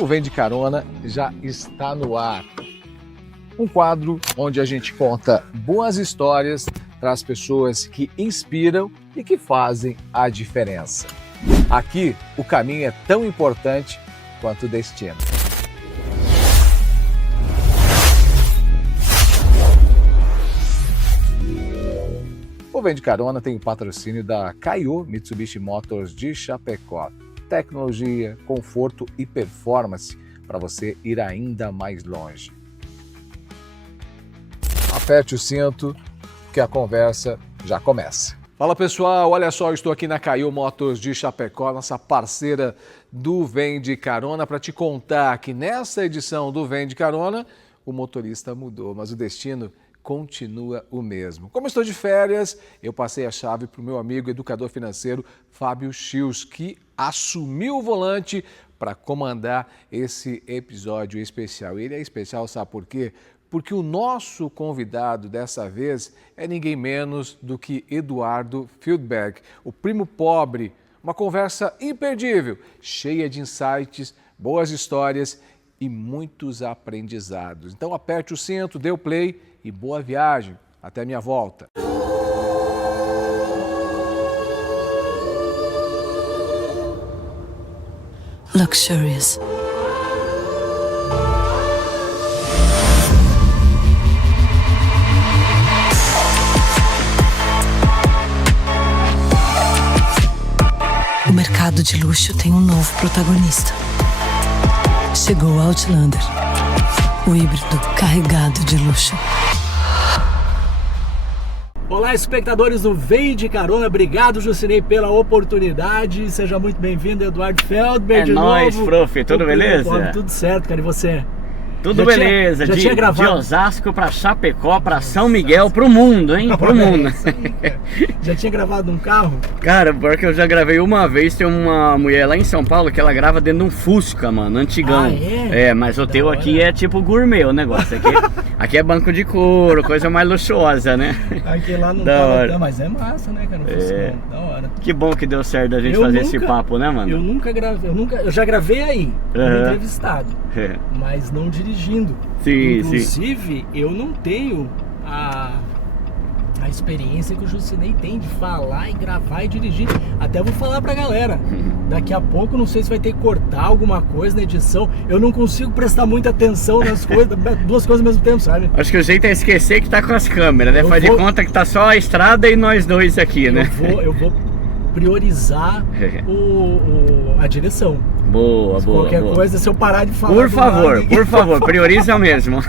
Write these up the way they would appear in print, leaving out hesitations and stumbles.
O Vem de Carona já está no ar. Um quadro onde a gente conta boas histórias para as pessoas que inspiram e que fazem a diferença. Aqui, o caminho é tão importante quanto o destino. O Vem de Carona tem o patrocínio da Kaiô Mitsubishi Motors de Chapecó. Tecnologia, conforto e performance para você ir ainda mais longe. Aperte o cinto que a conversa já começa. Fala pessoal, olha só, eu estou aqui na Kaiô Motors de Chapecó, nossa parceira do Vem de Carona, para te contar que nessa edição do Vem de Carona, o motorista mudou, mas o destino continua o mesmo. Como estou de férias, eu passei a chave para o meu amigo educador financeiro Fábio Schius, que assumiu o volante para comandar esse episódio especial. Ele é especial, sabe por quê? Porque o nosso convidado dessa vez é ninguém menos do que Eduardo Feldberg, o primo pobre. Uma conversa imperdível, cheia de insights, boas histórias e muitos aprendizados. Então aperte o cinto, dê o play e boa viagem. Até minha volta. Luxurious. O mercado de luxo tem um novo protagonista. Chegou o Outlander, o híbrido carregado de luxo. Olá, espectadores do Vem de Carona, obrigado, Jucinei, pela oportunidade. Seja muito bem-vindo, Eduardo Feldberg. É nóis, prof, tudo beleza? Tudo certo, cara, e você? Tudo beleza, já tinha gravado... de Osasco pra Chapecó, pra São Miguel, pro mundo, hein? Pro mundo. Já tinha gravado um carro? Cara, porque eu já gravei uma vez, tem uma mulher lá em São Paulo que ela grava dentro de um Fusca, mano, antigão. Ah, é? É, mas o teu aqui é tipo gourmet o negócio. Aqui é banco de couro, coisa mais luxuosa, né? Aqui lá não da tá, hora. Mas é massa, né, cara? É. Da hora. Que bom que deu certo a gente fazer esse papo, né, mano? Eu nunca gravei, eu já gravei aí, como entrevistado, É. mas não dirigindo. Sim, Inclusive, eu não tenho a experiência que o Jucinei tem de falar e gravar e dirigir. Até vou falar pra galera, daqui a pouco não sei se vai ter que cortar alguma coisa na edição. Eu não consigo prestar muita atenção nas coisas, duas coisas ao mesmo tempo, sabe? Acho que o jeito é esquecer que tá com as câmeras, né? Faz de conta que tá só a estrada e nós dois aqui, né? Eu vou priorizar a direção. Boa, Qualquer boa. coisa, se eu parar de falar... Por favor, prioriza mesmo.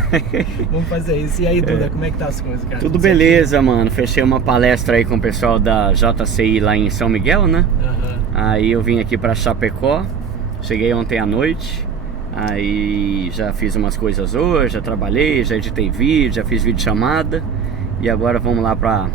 Vamos fazer isso. E aí, Duda, como é que tá as coisas, cara? Tudo beleza, mano. Fechei uma palestra aí com o pessoal da JCI lá em São Miguel, né? Aí eu vim aqui pra Chapecó, cheguei ontem à noite. Aí já fiz umas coisas hoje, já trabalhei, já editei vídeo, já fiz videochamada. E agora vamos lá pra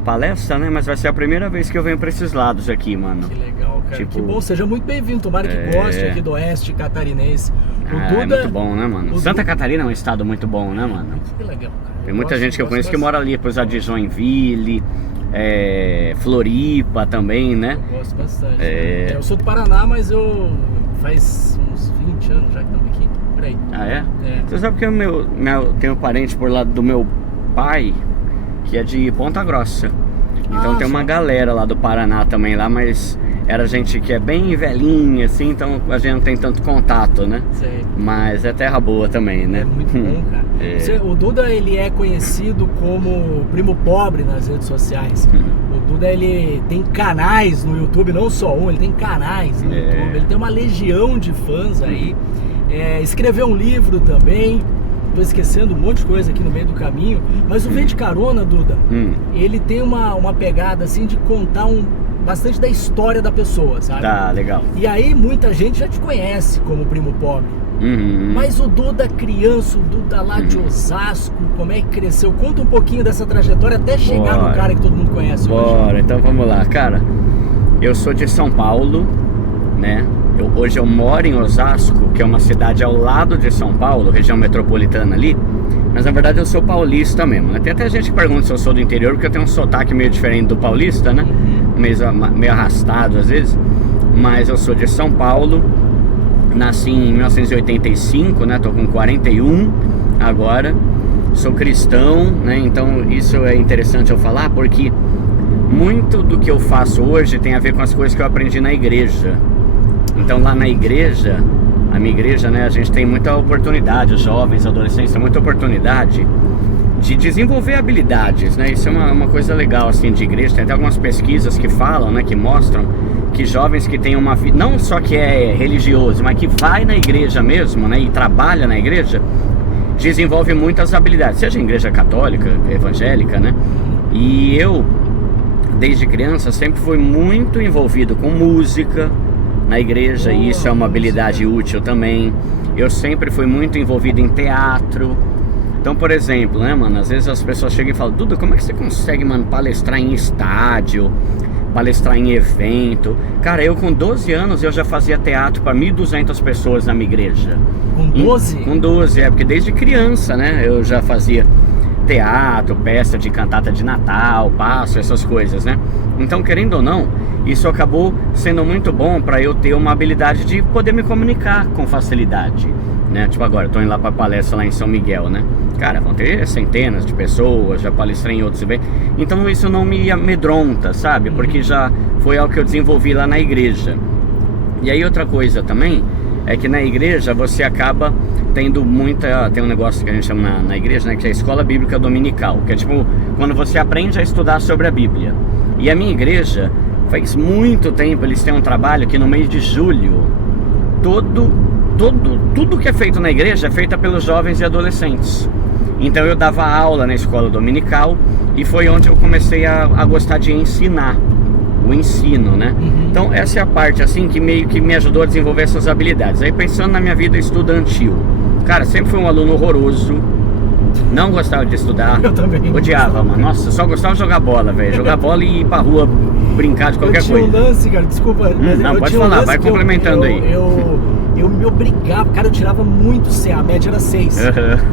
palestra, né? Mas vai ser a primeira vez que eu venho pra esses lados aqui, mano. Que legal, cara. Tipo, que bom, seja muito bem-vindo. Tomara que goste aqui do Oeste Catarinense. É muito bom, né, mano? Santa Catarina é um estado muito bom, né, mano? Que legal, cara. Tem muita gente que eu conheço que mora ali, por exemplo, de Joinville, Floripa também, né? Eu gosto bastante. Né? Eu sou do Paraná, mas eu faz uns 20 anos já que estamos aqui, por aí. Ah, é? Você sabe que eu tenho parente por lado do meu pai, que é de Ponta Grossa. Então tem uma galera lá do Paraná também lá, mas era gente que é bem velhinha, assim, então a gente não tem tanto contato, né? Sei. Mas é terra boa também, né? É muito bom, cara. O Duda, ele é conhecido como primo pobre nas redes sociais. O Duda, ele tem canais no YouTube, não só um, ele tem canais no YouTube. Ele tem uma legião de fãs aí. Escreveu um livro também. Tô esquecendo um monte de coisa aqui no meio do caminho. Mas o Vem de Carona, Duda, ele tem uma pegada assim de contar bastante da história da pessoa, sabe? Tá, legal. E aí muita gente já te conhece como primo pobre. Mas o Duda criança, o Duda lá de Osasco, como é que cresceu? Conta um pouquinho dessa trajetória até chegar no cara que todo mundo conhece hoje. Então vamos lá, cara. Eu sou de São Paulo, né? Hoje eu moro em Osasco, que é uma cidade ao lado de São Paulo, região metropolitana ali. Mas na verdade eu sou paulista mesmo, né? Tem até gente que pergunta se eu sou do interior, porque eu tenho um sotaque meio diferente do paulista, né? Meio arrastado às vezes. Mas eu sou de São Paulo. nasci em 1985, né? Tô com 41 agora. Sou cristão, né? Então isso é interessante eu falar, porque muito do que eu faço hoje tem a ver com as coisas que eu aprendi na igreja. Então lá na igreja, a minha igreja, né, a gente tem muita oportunidade, os jovens, adolescentes, tem muita oportunidade de desenvolver habilidades, né? Isso é uma coisa legal, assim, de igreja. Tem até algumas pesquisas que falam, né, que mostram que jovens que têm uma vida, não só que é religioso, mas que vai na igreja mesmo, né, e trabalha na igreja, desenvolve muitas habilidades, seja em igreja católica, evangélica, né? E eu, desde criança, sempre fui muito envolvido com música na igreja, e isso é uma habilidade útil também. Eu sempre fui muito envolvido em teatro. Então, por exemplo, né, mano, às vezes as pessoas chegam e falam: Duda, como é que você consegue, mano, palestrar em estádio, palestrar em evento? Cara, eu com 12 anos eu já fazia teatro para 1.200 pessoas na minha igreja. Com 12? Com 12, porque desde criança, né, eu já fazia teatro, peça de cantata de Natal, passo, essas coisas, né? Então, querendo ou não, isso acabou sendo muito bom para eu ter uma habilidade de poder me comunicar com facilidade, né? Tipo, agora, eu tô indo lá pra palestra lá em São Miguel, né? Cara, vão ter centenas de pessoas, já palestrei em outros eventos. Então isso não me amedronta, sabe? Porque já foi algo que eu desenvolvi lá na igreja. E aí outra coisa também é que na igreja você acaba tendo muita... Tem um negócio que a gente chama na igreja, né, que é a escola bíblica dominical, que é tipo quando você aprende a estudar sobre a Bíblia. E a minha igreja, faz muito tempo, eles têm um trabalho que no mês de julho, tudo que é feito na igreja é feito pelos jovens e adolescentes. Então eu dava aula na escola dominical e foi onde eu comecei a gostar de ensinar, o ensino, né? Então essa é a parte assim que meio que me ajudou a desenvolver essas habilidades. Aí pensando na minha vida estudantil, cara, sempre fui um aluno horroroso, não gostava de estudar. Eu também. Odiava, mano. Nossa, só gostava de jogar bola, velho. Jogar bola e ir pra rua brincar de qualquer coisa. Eu tinha um lance, cara, desculpa. Mas não, pode falar, vai complementando aí. Eu me obrigava, cara, eu tirava muito C, a média era 6.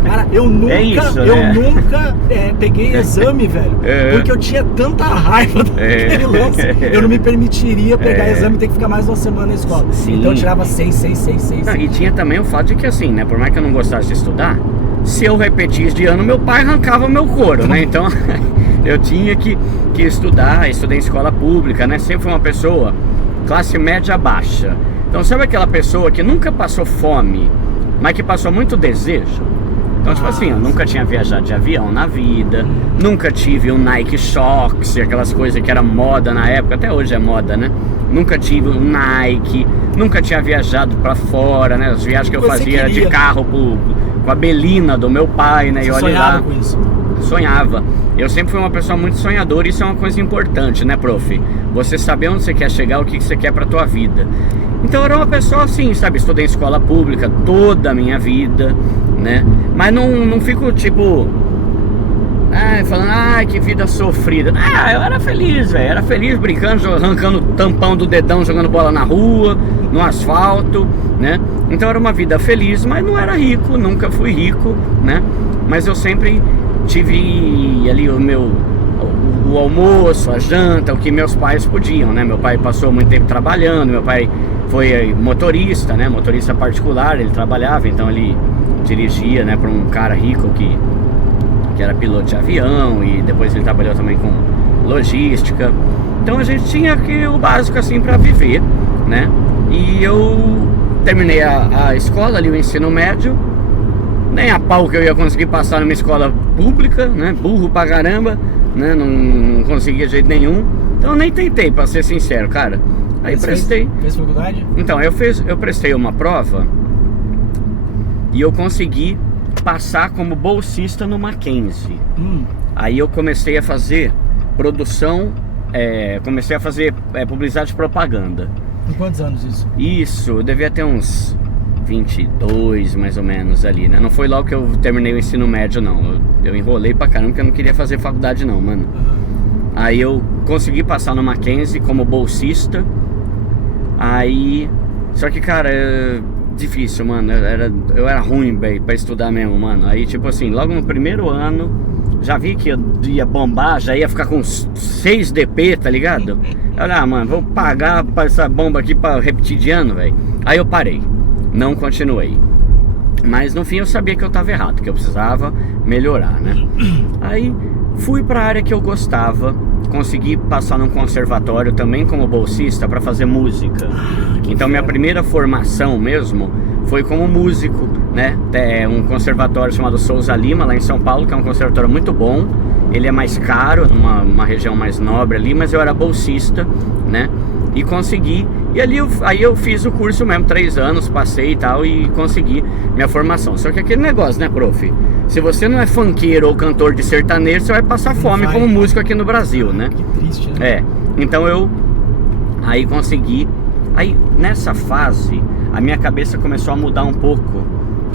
Cara, eu nunca, peguei exame, velho, porque eu tinha tanta raiva daquele lance, eu não me permitiria pegar exame e ter que ficar mais uma semana na escola. Sim. Então eu tirava 6. Não, e tinha também o fato de que assim, né, por mais que eu não gostasse de estudar, se eu repetisse de ano, meu pai arrancava meu couro, né, então eu tinha que estudar, estudei em escola pública, né, sempre fui uma pessoa classe média baixa. Então sabe aquela pessoa que nunca passou fome, mas que passou muito desejo? Então tipo assim, eu nunca tinha viajado de avião na vida, nunca tive um Nike Shox, aquelas coisas que era moda na época, até hoje é moda, né? Nunca tive um Nike, nunca tinha viajado pra fora, né? As viagens que eu fazia de carro com a Belina do meu pai, né? Você e olha sonhava lá, com isso? Sonhava. Eu sempre fui uma pessoa muito sonhadora, e isso é uma coisa importante, né, prof? Você saber onde você quer chegar, o que você quer pra tua vida. Então eu era uma pessoa assim, sabe? Estudei em escola pública toda a minha vida, né? Mas não fico tipo... falando, que vida sofrida. Eu era feliz, velho. Era feliz brincando, arrancando tampão do dedão, jogando bola na rua, no asfalto, né? Então era uma vida feliz, mas não era rico, nunca fui rico, né? Mas eu sempre tive ali o almoço, a janta, o que meus pais podiam, né? Meu pai passou muito tempo trabalhando, meu pai foi motorista, né? Motorista particular, ele trabalhava, então ele dirigia, né, para um cara rico que era piloto de avião, e depois ele trabalhou também com logística. Então a gente tinha aqui o básico assim para viver, né? E eu terminei a escola ali, o ensino médio, nem a pau que eu ia conseguir passar numa escola pública, né? Burro pra caramba, né? Não conseguia de jeito nenhum. Então eu nem tentei, pra ser sincero, cara. Aí prestei. Fez faculdade? Então, eu prestei uma prova e eu consegui passar como bolsista no Mackenzie. Aí eu comecei a fazer produção, comecei a fazer publicidade e propaganda. Com quantos anos isso? Isso, eu devia ter uns 22 mais ou menos ali, né? Não foi logo que eu terminei o ensino médio, não. Eu enrolei pra caramba porque eu não queria fazer faculdade não, mano. Aí eu consegui passar no Mackenzie como bolsista. Aí... Só que, cara, difícil, mano. Eu era ruim, velho, pra estudar mesmo, mano. Aí, tipo assim, logo no primeiro ano, já vi que eu ia bombar, já ia ficar com 6 DP, tá ligado? Eu falei, mano, vou pagar pra essa bomba aqui pra repetir de ano, velho. Aí eu parei. não continuei. Mas no fim eu sabia que eu estava errado, que eu precisava melhorar, né? Aí fui para a área que eu gostava, consegui passar num conservatório também como bolsista para fazer música. Então minha primeira formação mesmo foi como músico, né? É um conservatório chamado Souza Lima, lá em São Paulo, que é um conservatório muito bom. Ele é mais caro, numa região mais nobre ali, mas eu era bolsista, né? E consegui. E ali aí eu fiz o curso mesmo, 3 anos, passei e tal, e consegui minha formação. Só que aquele negócio, né, prof? Se você não é funkeiro ou cantor de sertanejo, você vai passar fome como músico aqui no Brasil, né? Que triste, né? Então eu aí consegui. Aí nessa fase, a minha cabeça começou a mudar um pouco.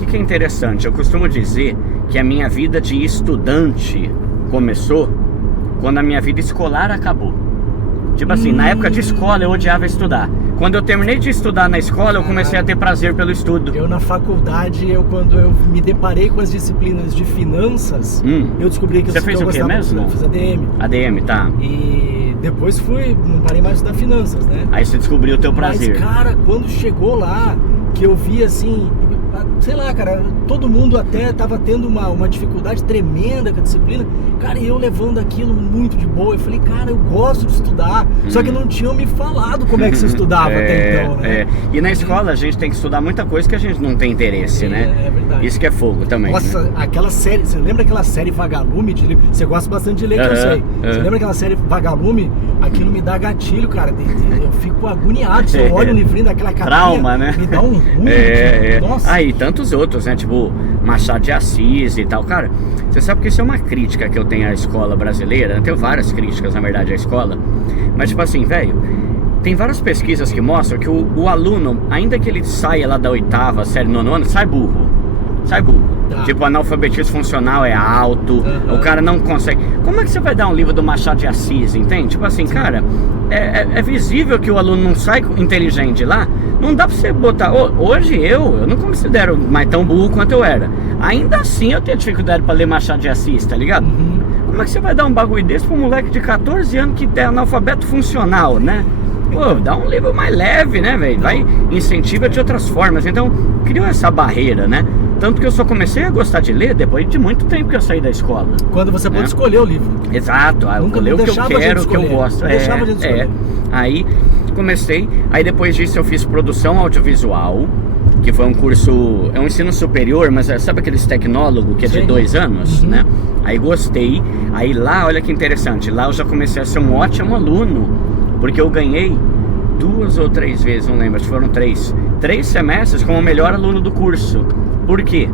O que é interessante? Eu costumo dizer que a minha vida de estudante começou quando a minha vida escolar acabou. Tipo assim, na época de escola eu odiava estudar. Quando eu terminei de estudar na escola, eu comecei a ter prazer pelo estudo. Eu na faculdade, quando eu me deparei com as disciplinas de finanças, eu descobri que você fez o quê mesmo? Eu fiz ADM. ADM, tá. E depois não parei mais de estudar finanças, né? Aí você descobriu o teu prazer. Mas, cara, quando chegou lá, que eu vi assim, sei lá, cara, todo mundo até tava tendo uma dificuldade tremenda com a disciplina. Cara, e eu levando aquilo muito de boa. Eu falei, cara, eu gosto de estudar. Só que não tinham me falado como é que se estudava até então, né? E na escola a gente tem que estudar muita coisa que a gente não tem interesse, né? É verdade. Isso que é fogo também. Nossa, né? Aquela série, você lembra aquela série Vagalume de livro? Você gosta bastante de ler, que eu sei. Você lembra aquela série Vagalume? Aquilo me dá gatilho, cara. Eu fico agoniado. Se eu olho o livrinho daquela capinha, trauma, né? Me dá um ruim. Nossa. E tantos outros, né? Tipo Machado de Assis e tal. Cara, você sabe que isso é uma crítica que eu tenho à escola brasileira. Eu tenho várias críticas, na verdade, à escola. Mas tipo assim, velho, tem várias pesquisas que mostram que o aluno, ainda que ele saia lá da 8ª série, 9º ano, sai burro. Tá. Tipo, o analfabetismo funcional é alto, o cara não consegue. Como é que você vai dar um livro do Machado de Assis, entende? Tipo assim, cara, é visível que o aluno não sai inteligente lá. Não dá pra você botar. Hoje eu não considero mais tão burro quanto eu era. Ainda assim eu tenho dificuldade pra ler Machado de Assis, tá ligado? Como é que você vai dar um bagulho desse pra um moleque de 14 anos que é analfabeto funcional, né? Pô, dá um livro mais leve, né, velho? Vai, incentiva de outras formas. Então, criou essa barreira, né? Tanto que eu só comecei a gostar de ler depois de muito tempo que eu saí da escola. Quando você pode escolher o livro. Exato, eu vou ler o que eu quero, o que eu gosto. Aí comecei, aí depois disso eu fiz produção audiovisual, que foi um curso, é um ensino superior, mas sabe aqueles tecnólogos que é de 2 anos, né? Aí gostei, aí lá, olha que interessante, lá eu já comecei a ser um ótimo aluno, porque eu ganhei 2 ou 3 vezes, não lembro, acho que foram 3 semestres como o melhor aluno do curso. Por quê?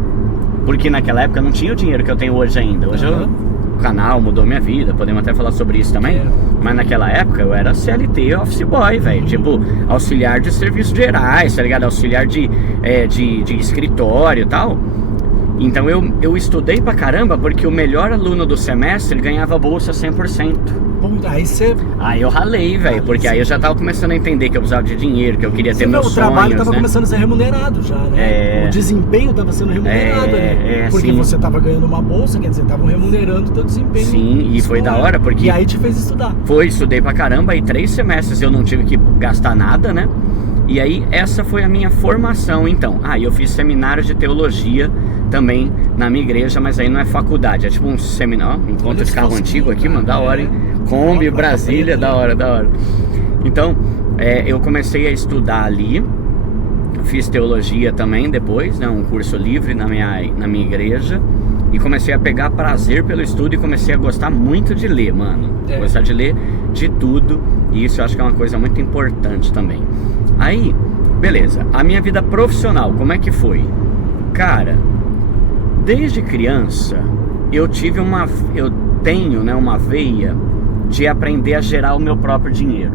Porque naquela época eu não tinha o dinheiro que eu tenho hoje ainda. Hoje o canal mudou minha vida, podemos até falar sobre isso também. Mas naquela época eu era CLT office boy, velho. Tipo, auxiliar de serviços gerais, tá ligado? Auxiliar de escritório e tal. Então eu estudei pra caramba porque o melhor aluno do semestre ganhava bolsa 100%. Aí eu ralei, velho, porque aí eu já tava começando a entender que eu precisava de dinheiro, que eu queria ter meus sonhos, o trabalho tava começando a ser remunerado já, né? O desempenho tava sendo remunerado ali. Porque você tava ganhando uma bolsa, quer dizer, estavam remunerando o teu desempenho. Sim, e foi da hora, porque... E aí te fez estudar. Estudei pra caramba, e 3 semestres eu não tive que gastar nada, né? E aí essa foi a minha formação, então. E eu fiz seminários de teologia também na minha igreja, mas aí não é faculdade, é tipo um seminário, encontro de carro antigo aqui, mano, da hora, hein? Kombi, Brasília, da hora. Então, eu comecei a estudar ali, fiz teologia também depois, né? Um curso livre na minha igreja, e comecei a pegar prazer pelo estudo e comecei a gostar muito de ler, mano. Gostar de ler de tudo, e isso eu acho que é uma coisa muito importante também. Aí, beleza, a minha vida profissional, como é que foi? Cara, desde criança eu tenho, né, uma veia de aprender a gerar o meu próprio dinheiro.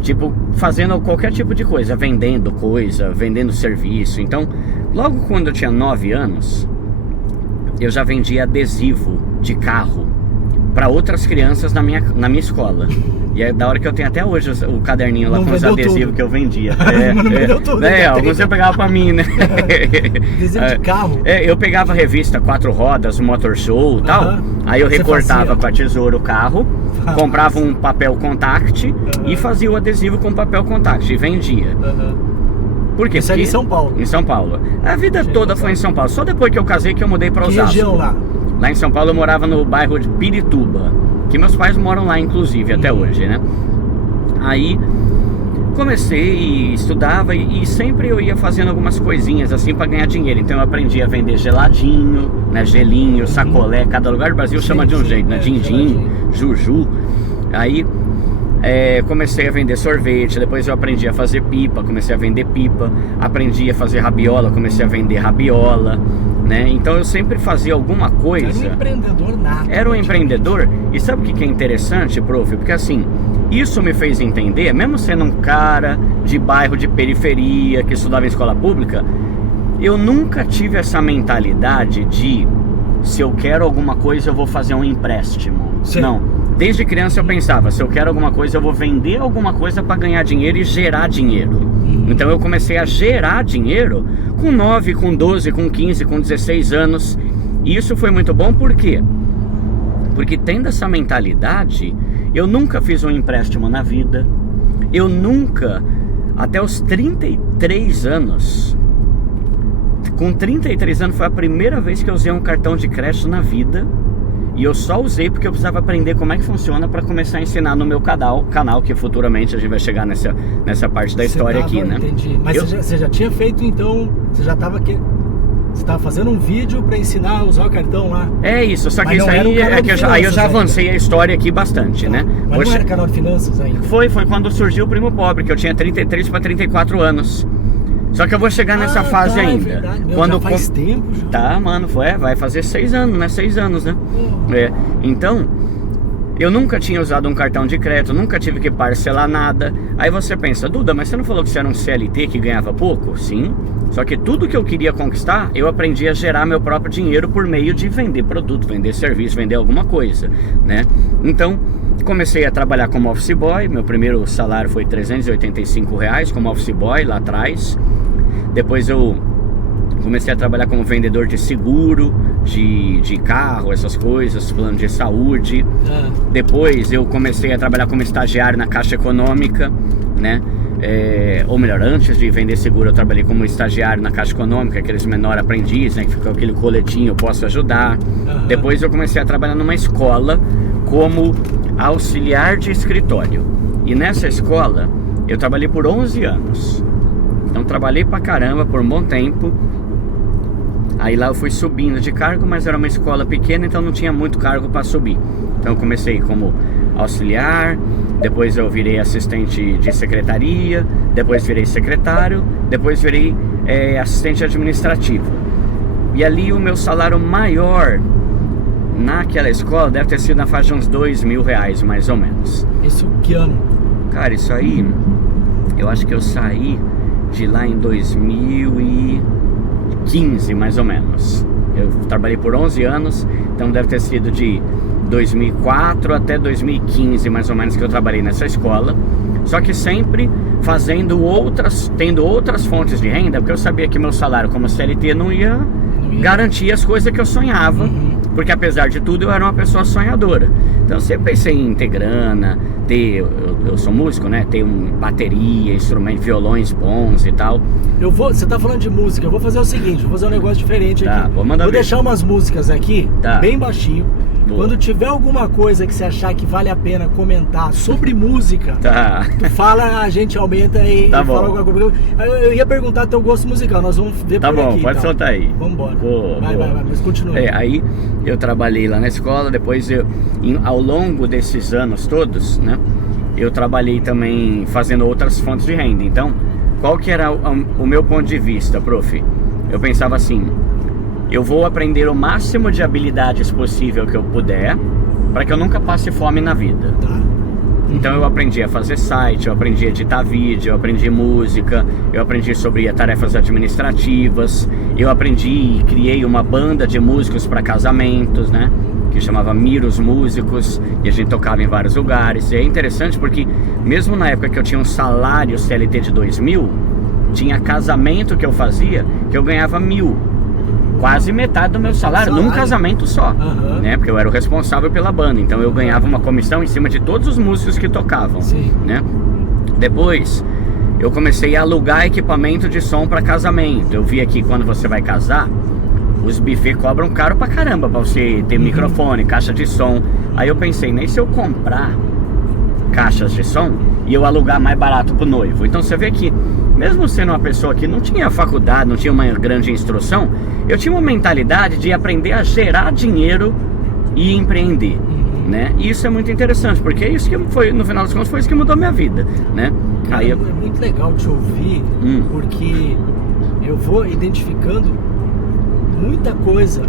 Tipo, fazendo qualquer tipo de coisa, vendendo serviço. Então, logo quando eu tinha 9 anos, eu já vendia adesivo de carro para outras crianças na minha escola. E é da hora que eu tenho até hoje o caderninho lá com os adesivos que eu vendia. Não vendeu tudo. Alguns eu pegava pra mim, né? Adesivo de carro? Eu pegava a revista 4 Rodas, o Motor Show e tal. Aí eu recortava com a tesoura o carro, comprava um papel contact e fazia o adesivo com papel contact e vendia. Por quê? Isso é em São Paulo? Em São Paulo. A vida toda foi em São Paulo. Só depois que eu casei que eu mudei para Osasco. Que região lá? Lá em São Paulo eu morava no bairro de Pirituba, que meus pais moram lá inclusive até hoje, né? Aí comecei, estudava e sempre eu ia fazendo algumas coisinhas assim para ganhar dinheiro. Então eu aprendi a vender geladinho, né, gelinho, sacolé, cada lugar do Brasil chama de um jeito, né? Din-din, juju. Aí comecei a vender sorvete, depois eu aprendi a fazer pipa, comecei a vender pipa, aprendi a fazer rabiola, comecei a vender rabiola, né? Então eu sempre fazia alguma coisa. Era um empreendedor nato. Era um empreendedor. E sabe o que é interessante, prof? Porque assim, isso me fez entender, mesmo sendo um cara de bairro de periferia, que estudava em escola pública, eu nunca tive essa mentalidade de, se eu quero alguma coisa eu vou fazer um empréstimo. Sim. Não. Desde criança eu pensava, se eu quero alguma coisa eu vou vender alguma coisa para ganhar dinheiro e gerar dinheiro. Então eu comecei a gerar dinheiro com 9, com 12, com 15, com 16 anos. E isso foi muito bom, por quê? Porque tendo essa mentalidade, eu nunca fiz um empréstimo na vida. Eu nunca, até os 33 anos, com 33 anos foi a primeira vez que eu usei um cartão de crédito na vida. E eu só usei porque eu precisava aprender como é que funciona para começar a ensinar no meu canal, que futuramente a gente vai chegar nessa parte da história aqui, né? Entendi. Mas você já tinha feito, então, você já estava aqui... Você estava fazendo um vídeo para ensinar a usar o cartão lá. É isso, só que isso aí é que aí eu já avancei a história aqui bastante, né? Mas não era canal de finanças ainda? Foi quando surgiu o Primo Pobre, que eu tinha 33 para 34 anos. Só que eu vou chegar nessa fase ainda. É verdade. Quando já faz tempo já. Tá, mano, vai fazer 6 anos, né? 6 anos, né? Então, eu nunca tinha usado um cartão de crédito, nunca tive que parcelar nada. Aí você pensa, Duda, mas você não falou que você era um CLT que ganhava pouco? Sim. Só que tudo que eu queria conquistar, eu aprendi a gerar meu próprio dinheiro por meio de vender produto, vender serviço, vender alguma coisa, né? Então, comecei a trabalhar como office boy. Meu primeiro salário foi R$385 como office boy lá atrás. Depois eu comecei a trabalhar como vendedor de seguro, de carro, essas coisas, plano de saúde. Depois eu comecei a trabalhar como estagiário na Caixa Econômica, né? Ou melhor, antes de vender seguro eu trabalhei como estagiário na Caixa Econômica, aqueles menor aprendiz, né? Que fica aquele coletinho, eu posso ajudar. Depois eu comecei a trabalhar numa escola como auxiliar de escritório. E nessa escola eu trabalhei por 11 anos. Então trabalhei pra caramba por um bom tempo. Aí lá eu fui subindo de cargo, mas era uma escola pequena, então não tinha muito cargo para subir. Então eu comecei como auxiliar, depois eu virei assistente de secretaria, depois virei secretário, depois virei assistente administrativo. E ali o meu salário maior naquela escola deve ter sido na faixa de uns R$2.000, mais ou menos. Isso que ano? Cara, isso aí, eu acho que eu saí de lá em 2015, mais ou menos. Eu trabalhei por 11 anos, então deve ter sido de 2004 até 2015, mais ou menos, que eu trabalhei nessa escola. Só que sempre tendo outras fontes de renda, porque eu sabia que meu salário como CLT não ia garantir as coisas que eu sonhava. Porque apesar de tudo eu era uma pessoa sonhadora. Então eu sempre pensei em ter grana, eu sou músico, né? Ter bateria, instrumento, violões bons e tal. Você tá falando de música, eu vou fazer o seguinte, vou fazer um negócio diferente aqui. Vou deixar umas músicas aqui, bem baixinho. Boa. Quando tiver alguma coisa que você achar que vale a pena comentar sobre música, tu fala, a gente aumenta e fala alguma coisa. Eu ia perguntar teu gosto musical, nós vamos ver por aqui. Tá bom, pode soltar aí. Vamos embora. Vai, mas continua. Aí eu trabalhei lá na escola, depois ao longo desses anos todos, né, eu trabalhei também fazendo outras fontes de renda. Então, qual que era o meu ponto de vista, prof? Eu pensava assim, eu vou aprender o máximo de habilidades possível que eu puder, para que eu nunca passe fome na vida. Então eu aprendi a fazer site, eu aprendi a editar vídeo, eu aprendi música, eu aprendi sobre tarefas administrativas, eu aprendi e criei uma banda de músicos para casamentos, né? Que chamava Miros Músicos, e a gente tocava em vários lugares. E é interessante porque mesmo na época que eu tinha um salário CLT de 2.000, tinha casamento que eu fazia que eu ganhava 1.000. Quase metade do meu salário num casamento só, né? Porque eu era o responsável pela banda, então eu ganhava uma comissão em cima de todos os músicos que tocavam, né? Depois eu comecei a alugar equipamento de som para casamento. Eu vi aqui, quando você vai casar, os buffets cobram caro pra caramba pra você ter microfone, caixa de som. Aí eu pensei, nem se eu comprar caixas de som e eu alugar mais barato pro noivo. Então você vê que, mesmo sendo uma pessoa que não tinha faculdade, não tinha uma grande instrução, eu tinha uma mentalidade de aprender a gerar dinheiro e empreender, né? E isso é muito interessante, porque é isso que foi, no final das contas, foi isso que mudou a minha vida, né? Cara, aí é muito legal te ouvir, porque eu vou identificando muita coisa,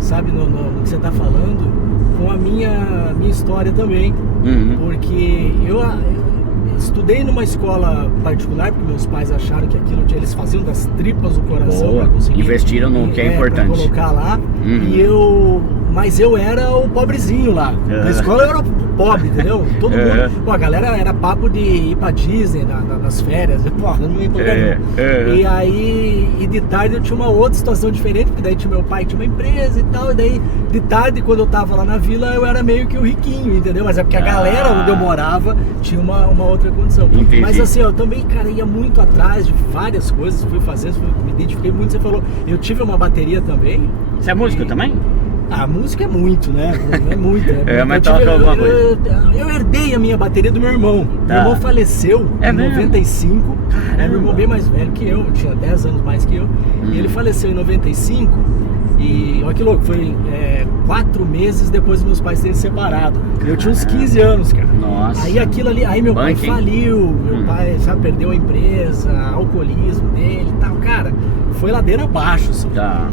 sabe, no que você tá falando, com a minha história também. Porque eu estudei numa escola particular, porque meus pais acharam que aquilo eles faziam das tripas do coração para conseguir. Investiram no que é importante. Pra colocar lá. Mas eu era o pobrezinho lá. Na escola eu era o pobre, entendeu? Todo mundo. Pô, a galera era papo de ir pra Disney nas férias. Pô, não ia pra lugar nenhum. E aí, de tarde eu tinha uma outra situação diferente, porque daí meu pai tinha uma empresa e tal. E daí, de tarde, quando eu tava lá na vila, eu era meio que o riquinho, entendeu? Mas é porque a galera onde eu morava tinha uma outra condição. Entendi. Mas assim, eu também, cara, ia muito atrás de várias coisas, fui fazendo, me identifiquei muito. Você falou, eu tive uma bateria também. Você é músico também? A música é muito, né? É muito. Mas toca alguma coisa. Eu herdei a minha bateria do meu irmão. Meu irmão faleceu em 95. Meu irmão bem mais velho que eu, tinha 10 anos mais que eu. E ele faleceu em 95. E olha que louco, foi 4 meses depois dos meus pais terem separado. Eu tinha uns 15 anos, cara. Nossa. Aí aquilo ali, aí meu pai faliu, meu pai, sabe, perdeu a empresa, alcoolismo dele e tal, cara. Foi ladeira abaixo, assim.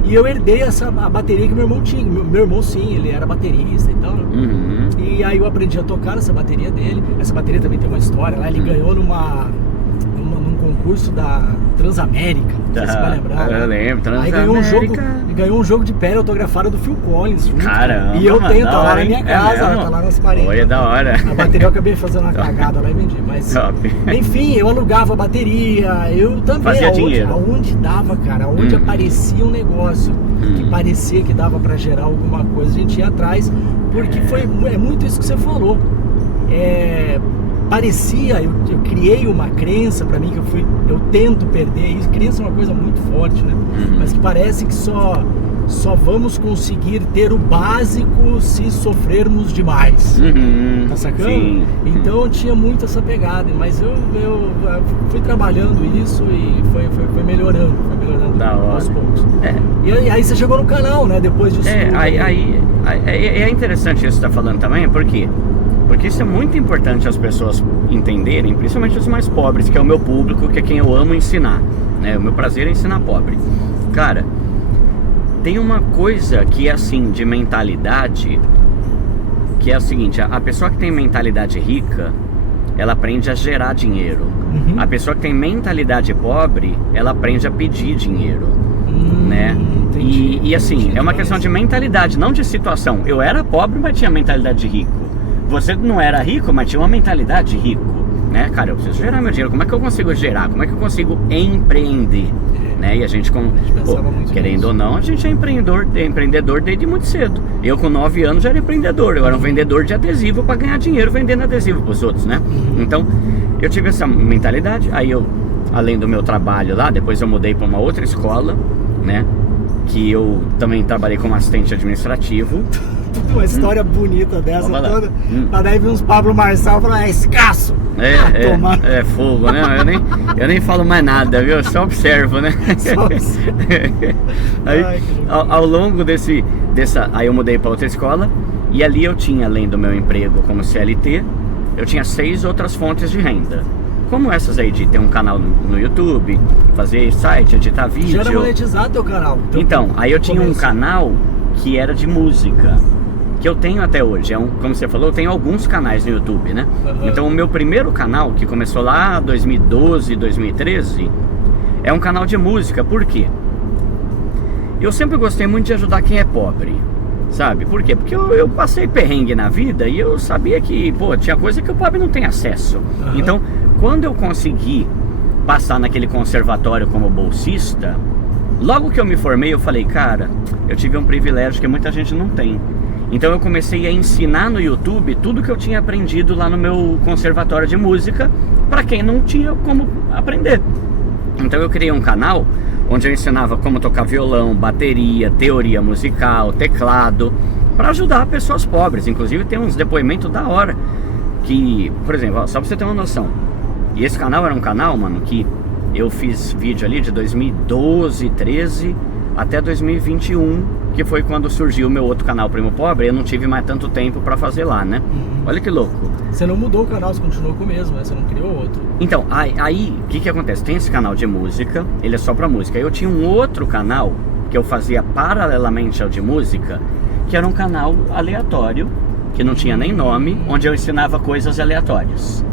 E eu herdei a bateria que meu irmão tinha. Meu irmão, sim, ele era baterista e tal. E aí eu aprendi a tocar nessa bateria dele. Essa bateria também tem uma história lá. Ele ganhou num concurso da Transamérica. Não sei se você vai lembrar. Eu lembro, Transamérica. Aí ganhou um jogo de pele autografado do Phil Collins. Junto, caramba, e eu tenho, tá lá na minha casa, tá lá nas paredes. Olha, da hora. A bateria eu acabei fazendo uma cagada lá e vendi. Mas, enfim, eu alugava a bateria. Eu também. Fazia dinheiro. Aonde dava, cara, aonde aparecia um negócio que parecia que dava pra gerar alguma coisa, a gente ia atrás. Porque é muito isso que você falou. Parecia, eu criei uma crença pra mim que eu tento perder isso. Crença é uma coisa muito forte, né? Mas que parece que só vamos conseguir ter o básico se sofrermos demais. Tá sacando? Sim. Então eu tinha muito essa pegada, mas eu fui trabalhando isso e foi melhorando aos poucos. E aí você chegou no canal, né? Depois disso. É interessante isso que você tá falando também, porque isso é muito importante as pessoas entenderem, principalmente os mais pobres, que é o meu público, que é quem eu amo ensinar, né? O meu prazer é ensinar pobre. Cara, tem uma coisa que é assim, de mentalidade, que é o seguinte: a pessoa que tem mentalidade rica, ela aprende a gerar dinheiro. A pessoa que tem mentalidade pobre, ela aprende a pedir dinheiro, né? E assim, é uma questão de mentalidade, não de situação. Eu era pobre, mas tinha mentalidade de rico. Você não era rico, mas tinha uma mentalidade de rico, né? Cara, eu preciso gerar meu dinheiro. Como é que eu consigo gerar? Como é que eu consigo empreender? Né? E a gente querendo ou não, a gente é empreendedor desde muito cedo. Eu com 9 anos já era empreendedor. Eu era um vendedor de adesivo para ganhar dinheiro vendendo adesivo para os outros, né? Então, eu tive essa mentalidade. Aí eu, além do meu trabalho lá, depois eu mudei para uma outra escola, né? Que eu também trabalhei como assistente administrativo. Uma história bonita dessa toda. Pra daí vir uns Pablo Marçal e falar, é escasso. É fogo, né? Eu nem falo mais nada, viu? Eu só observo, né? Aí, ao longo aí eu mudei pra outra escola. E ali eu tinha, além do meu emprego como CLT, eu tinha 6 outras fontes de renda. Como essas aí, de ter um canal no YouTube, fazer site, editar vídeo. Já era monetizado teu canal? Então, aí eu tinha um canal que era de música, que eu tenho até hoje. Como você falou, eu tenho alguns canais no YouTube, né? Então o meu primeiro canal, que começou lá em 2012, 2013, é um canal de música. Por quê? Eu sempre gostei muito de ajudar quem é pobre, sabe? Por quê? Porque eu passei perrengue na vida e eu sabia que, tinha coisa que o pobre não tem acesso. Então, quando eu consegui passar naquele conservatório como bolsista, logo que eu me formei, eu falei, cara, eu tive um privilégio que muita gente não tem. Então eu comecei a ensinar no YouTube tudo que eu tinha aprendido lá no meu conservatório de música, para quem não tinha como aprender. Então eu criei um canal onde eu ensinava como tocar violão, bateria, teoria musical, teclado, para ajudar pessoas pobres. Inclusive tem uns depoimentos da hora que, por exemplo, só pra você ter uma noção, e esse canal era um canal, mano, que eu fiz vídeo ali de 2012, 13 até 2021, que foi quando surgiu o meu outro canal Primo Pobre. Eu não tive mais tanto tempo pra fazer lá, né? Olha que louco. Você não mudou o canal, você continuou com o mesmo, né? Você não criou outro. Então, aí, o que acontece? Tem esse canal de música, ele é só pra música. Eu tinha um outro canal que eu fazia paralelamente ao de música, que era um canal aleatório, que não tinha nem nome, onde eu ensinava coisas aleatórias.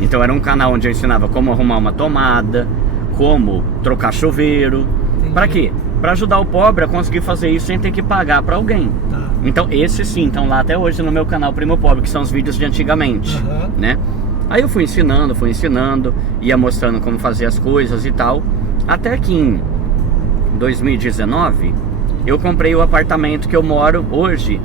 Então era um canal onde eu ensinava como arrumar uma tomada, como trocar chuveiro. Pra quê? Pra ajudar o pobre a conseguir fazer isso sem ter que pagar pra alguém. Tá. Então esses sim estão lá até hoje no meu canal Primo Pobre, que são os vídeos de antigamente, né? Aí eu fui ensinando, ia mostrando como fazer as coisas e tal, até que em 2019 eu comprei o apartamento que eu moro hoje.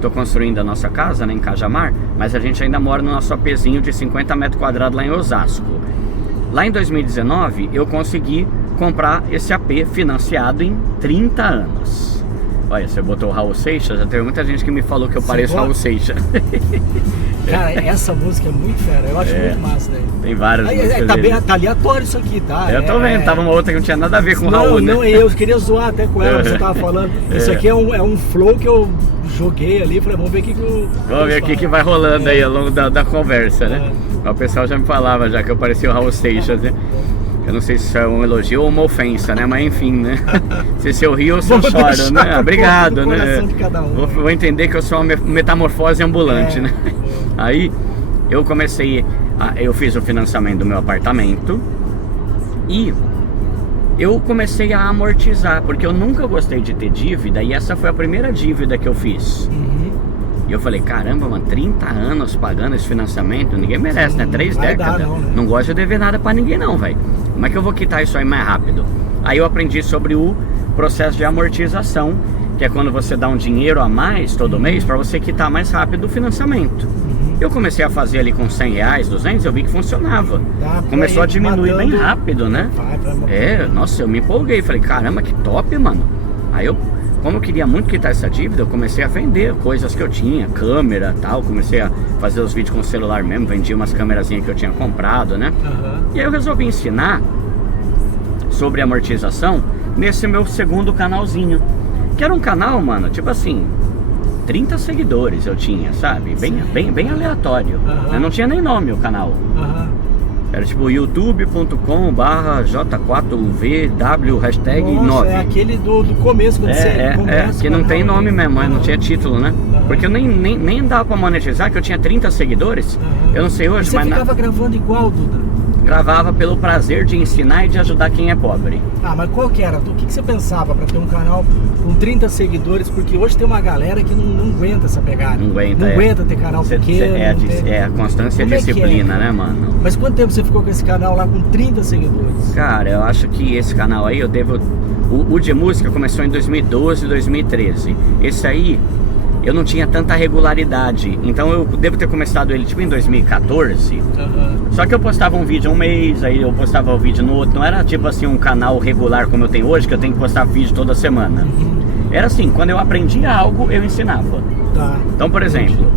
Tô construindo a nossa casa, né, em Cajamar, mas a gente ainda mora no nosso APzinho de 50 metros quadrados lá em Osasco. Lá em 2019 eu consegui comprar esse AP financiado em 30 anos. Olha, você botou o Raul Seixas, já teve muita gente que me falou que eu pareço Raul Seixas. Cara, essa música é muito fera, eu acho muito massa, né? Tem várias músicas tá, dele. tá aleatório isso aqui, tá? Eu tô vendo, tava uma outra que não tinha nada a ver com o Raul, né? Não, eu queria zoar até com ela, você tava falando. Isso aqui é um flow que eu joguei ali, falei, vamos ver o que vamos ver o que vai rolando aí ao longo da conversa, né? O pessoal já me falava já que eu parecia o Raul Seixas, né? Eu não sei se isso é um elogio ou uma ofensa, né? Mas enfim, né? Se eu rio ou se eu choro, né? Obrigado, né? Vou entender que eu sou uma metamorfose ambulante, né? Aí eu comecei, eu fiz o financiamento do meu apartamento e eu comecei a amortizar, porque eu nunca gostei de ter dívida e essa foi a primeira dívida que eu fiz. E eu falei, caramba, mano, 30 anos pagando esse financiamento, ninguém merece, né? 3 décadas. Não gosto de dever nada pra ninguém não, velho. Como é que eu vou quitar isso aí mais rápido? Aí eu aprendi sobre o processo de amortização, que é quando você dá um dinheiro a mais todo mês pra você quitar mais rápido o financiamento. Eu comecei a fazer ali com 100 reais, 200, eu vi que funcionava. Começou a diminuir bem rápido, né? Nossa, eu me empolguei, falei, caramba, que top, mano. Aí eu, como eu queria muito quitar essa dívida, eu comecei a vender coisas que eu tinha, câmera e tal. Comecei a fazer os vídeos com o celular mesmo, vendia umas câmerazinhas que eu tinha comprado, né? E aí eu resolvi ensinar sobre amortização nesse meu segundo canalzinho, que era um canal, mano, tipo assim, 30 seguidores eu tinha, sabe? Bem aleatório. Eu não tinha nem nome o canal. Era tipo youtube.com/J4VW #9. É aquele do começo, quando você começa. Que não tem nome mesmo, não tinha título, né? Porque eu nem dava pra monetizar, que eu tinha 30 seguidores. Eu não sei hoje, mas você ficava gravando igual, Duda? Gravava pelo prazer de ensinar e de ajudar quem é pobre. Mas qual que era? O que você pensava pra ter um canal com 30 seguidores? Porque hoje tem uma galera que não aguenta essa pegada. Não aguenta ter canal pequeno. É a constância e a disciplina, né, mano? Mas quanto tempo você ficou com esse canal lá com 30 seguidores? Cara, eu acho que esse canal aí eu devo... O de música começou em 2012, 2013. Esse aí eu não tinha tanta regularidade, então eu devo ter começado ele tipo em 2014. Só que eu postava um vídeo um mês, aí eu postava o vídeo no outro. Não era tipo assim um canal regular como eu tenho hoje, que eu tenho que postar vídeo toda semana. Era assim, quando eu aprendia algo, eu ensinava. Então, por exemplo,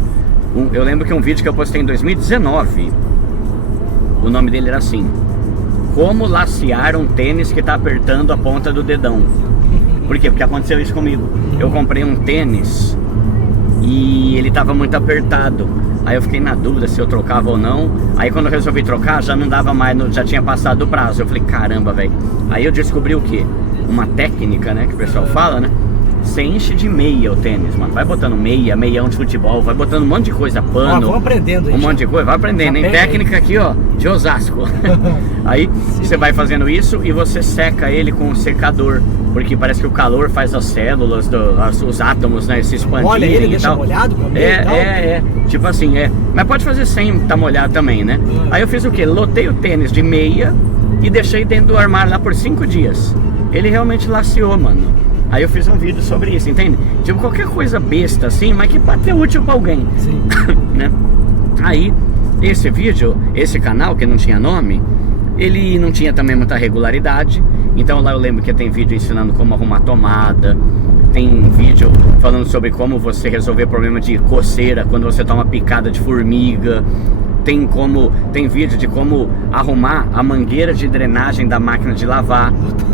eu lembro que um vídeo que eu postei em 2019, o nome dele era assim: como lacear um tênis que tá apertando a ponta do dedão. Por quê? Porque aconteceu isso comigo. Eu comprei um tênis e ele tava muito apertado. Aí eu fiquei na dúvida se eu trocava ou não. Aí quando eu resolvi trocar, já não dava mais, já tinha passado o prazo. Eu falei, caramba, velho. Aí eu descobri o quê? Uma técnica, né, que o pessoal fala, né? Você enche de meia o tênis, mano. Vai botando meião de futebol, vai botando um monte de coisa, pano. Vamos aprendendo aí. Um monte de coisa, vai aprendendo. Tem técnica aqui, ó, de Osasco. Aí você vai fazendo isso e você seca ele com um secador. Porque parece que o calor faz as células, os átomos, né, se expandirem. Olha, ele e deixa tal. molhado com a meia tipo assim, Mas pode fazer sem estar molhado também, né? Aí eu fiz o quê? Lotei o tênis de meia e deixei dentro do armário lá por 5 dias. Ele realmente laceou, mano. Aí eu fiz um vídeo sobre isso, entende? Tipo, qualquer coisa besta assim, mas que pode ser útil pra alguém. Sim. Né? Aí, esse vídeo, esse canal que não tinha nome, ele não tinha também muita regularidade. Então lá eu lembro que tem vídeo ensinando como arrumar tomada, tem vídeo falando sobre como você resolver problema de coceira quando você toma picada de formiga. Tem vídeo de como arrumar a mangueira de drenagem da máquina de lavar.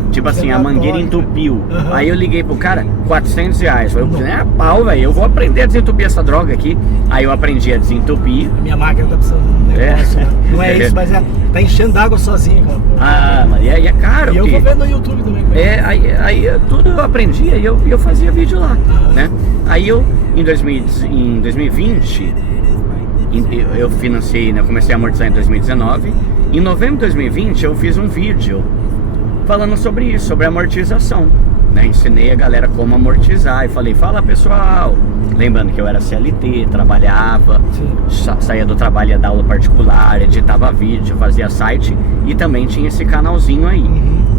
Tipo assim, a mangueira entupiu. Aí eu liguei pro cara, R$400. Eu falei, pau, velho, eu vou aprender a desentupir essa droga aqui. Aí eu aprendi a desentupir. Minha máquina tá precisando de um negócio, né? Não é isso, mas tá enchendo d'água sozinha aquela porra. Ah, mas e é caro. E eu vou ver no YouTube também. Aí tudo eu aprendi e eu fazia vídeo lá, né? Aí eu, em 2020, eu financei, né? Eu comecei a amortizar em 2019. Em novembro de 2020 eu fiz um vídeo falando sobre isso, sobre amortização, né? Ensinei a galera como amortizar e falei, fala pessoal, lembrando que eu era CLT, trabalhava, saía do trabalho, ia dar aula particular, editava vídeo, fazia site e também tinha esse canalzinho aí.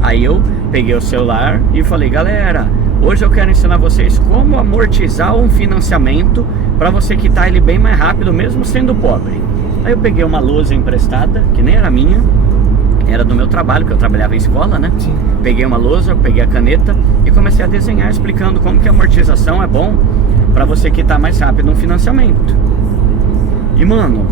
Aí eu peguei o celular e falei, galera, hoje eu quero ensinar vocês como amortizar um financiamento para você quitar ele bem mais rápido, mesmo sendo pobre. Aí eu peguei uma lousa emprestada, que nem era minha, era do meu trabalho, que eu trabalhava em escola, né? Sim. Peguei uma lousa, peguei a caneta e comecei a desenhar explicando como que a amortização é bom para você quitar mais rápido um financiamento. E mano,